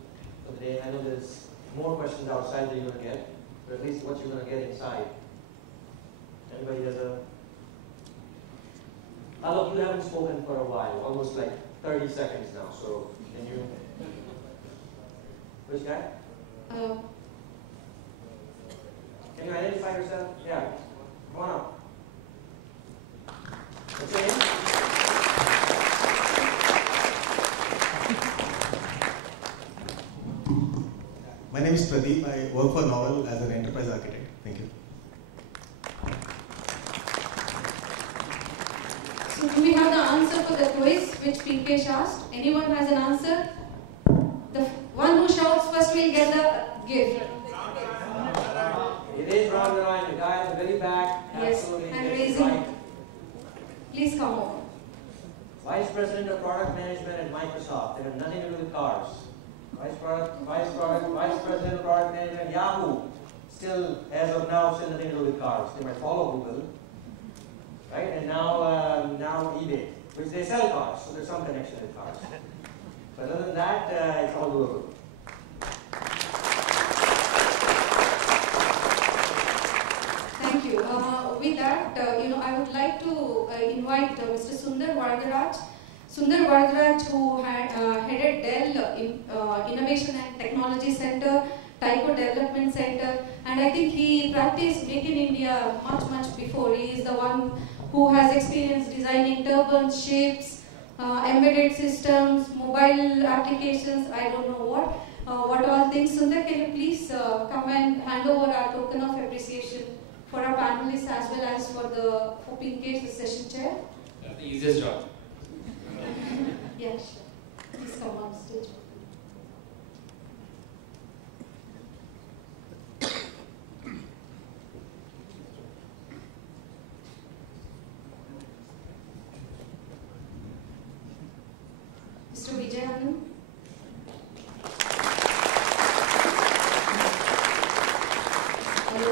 of the day? I know there's more questions outside that you're going to get, but at least what you're going to get inside. Anybody has a... Alok, you haven't spoken for a while, almost like 30 seconds now, so can you... Which guy? Can you identify yourself? Yeah. Come on up. What's your name? My name is Pradeep. I work for Novel as an enterprise architect. Thank you. So do we have the answer for the quiz which Pinkesh asked? Anyone has an answer? The one who shouts first will get the gift. It is Ram Narayan, the guy in the very back. Yes, Absolutely and gets it raising. right. Please come over. Vice President of Product Management at Microsoft. They have nothing to do with cars. Vice President of Product Management, Yahoo. Still, as of now, still nothing to do with cars. They might follow Google, right? And now eBay, which they sell cars, so there's some connection with cars. But other than that, it's all doable. Thank you. With that, I would like to invite Mr. Sundar Varadaraj. Sundar Varadaraj, who had headed Dell Innovation and Technology Center, Tyco Development Center, and I think he practiced Make in India much before. He is the one who has experience designing turbines, ships, embedded systems, mobile applications, I don't know what all things. Sundar, can you please come and hand over our token of appreciation for our panelists as well as for Pinkesh, the session chair? The easiest job. Yes, sure. Please come on stage. Mr. Vijay Anand. Hello.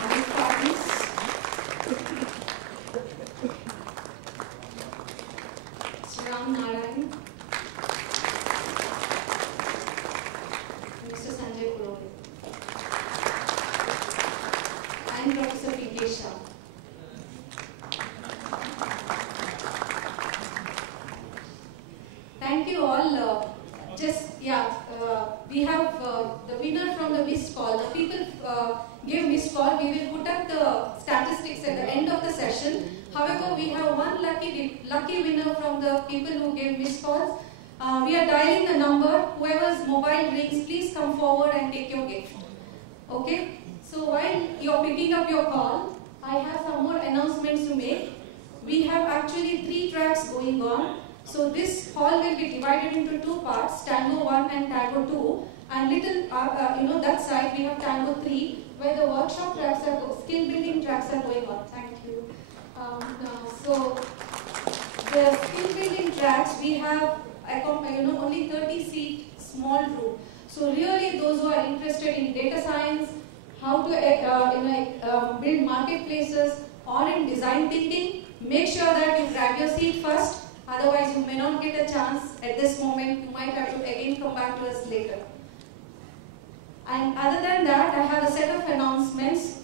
Amit S Phadnis. Narayan. Mr. Sanjay Purohit. And Professor Pinkesh Shah. Thank you all. We have the winner from the missed call. The people gave missed call. We will put up the statistics at the end of the session. However, we have one lucky winner from the people who gave missed calls. We are dialing the number. Whoever's mobile rings, please come forward and take your gift. Okay? So while you're picking up your call, I have some more announcements to make. We have actually 3 tracks going on. So this hall will be divided into 2 parts, Tango 1 and Tango 2. And that side we have Tango 3, where the workshop tracks skill building tracks are going on. Thank you. So the skill building tracks, we have only 30-seat small room. So really those who are interested in data science, how to build marketplaces, or in design thinking, make sure that you grab your seat first. Otherwise, you may not get a chance at this moment. You might have to again come back to us later. And other than that, I have a set of announcements.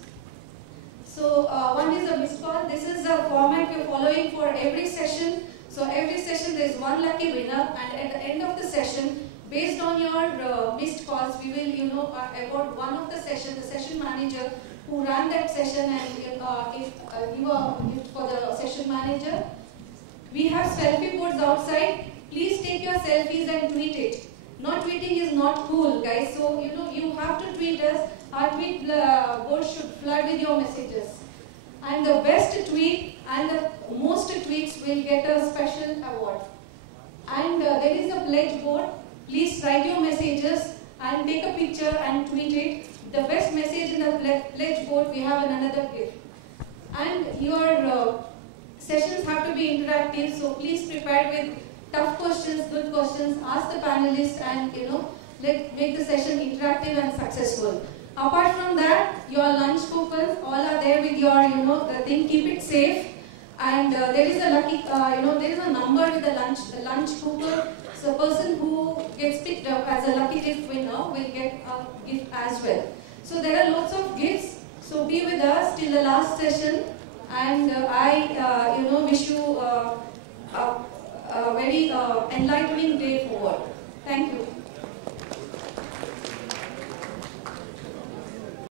So one is a missed call. This is a format we're following for every session. So every session there is one lucky winner, and at the end of the session, based on your missed calls, we will award one of the session manager who ran that session, and give a gift for the session manager. We have selfie boards outside. Please take your selfies and tweet it. Not tweeting is not cool, guys. So you have to tweet us. Our tweet board should flood with your messages. And the best tweet and the most tweets will get a special award. And there is a pledge board. Please write your messages and take a picture and tweet it. The best message in the pledge board, we have another gift. And your sessions have to be interactive, so please prepare with tough questions, good questions, ask the panelists, and make the session interactive and successful. Apart from that, your lunch coupons all are there with your the thing. Keep it safe, and there is a lucky there is a number with the lunch coupon. So a person who gets picked up as a lucky gift winner will get a gift as well. So there are lots of gifts. So be with us till the last session. And I wish you a very enlightening day forward. Thank you.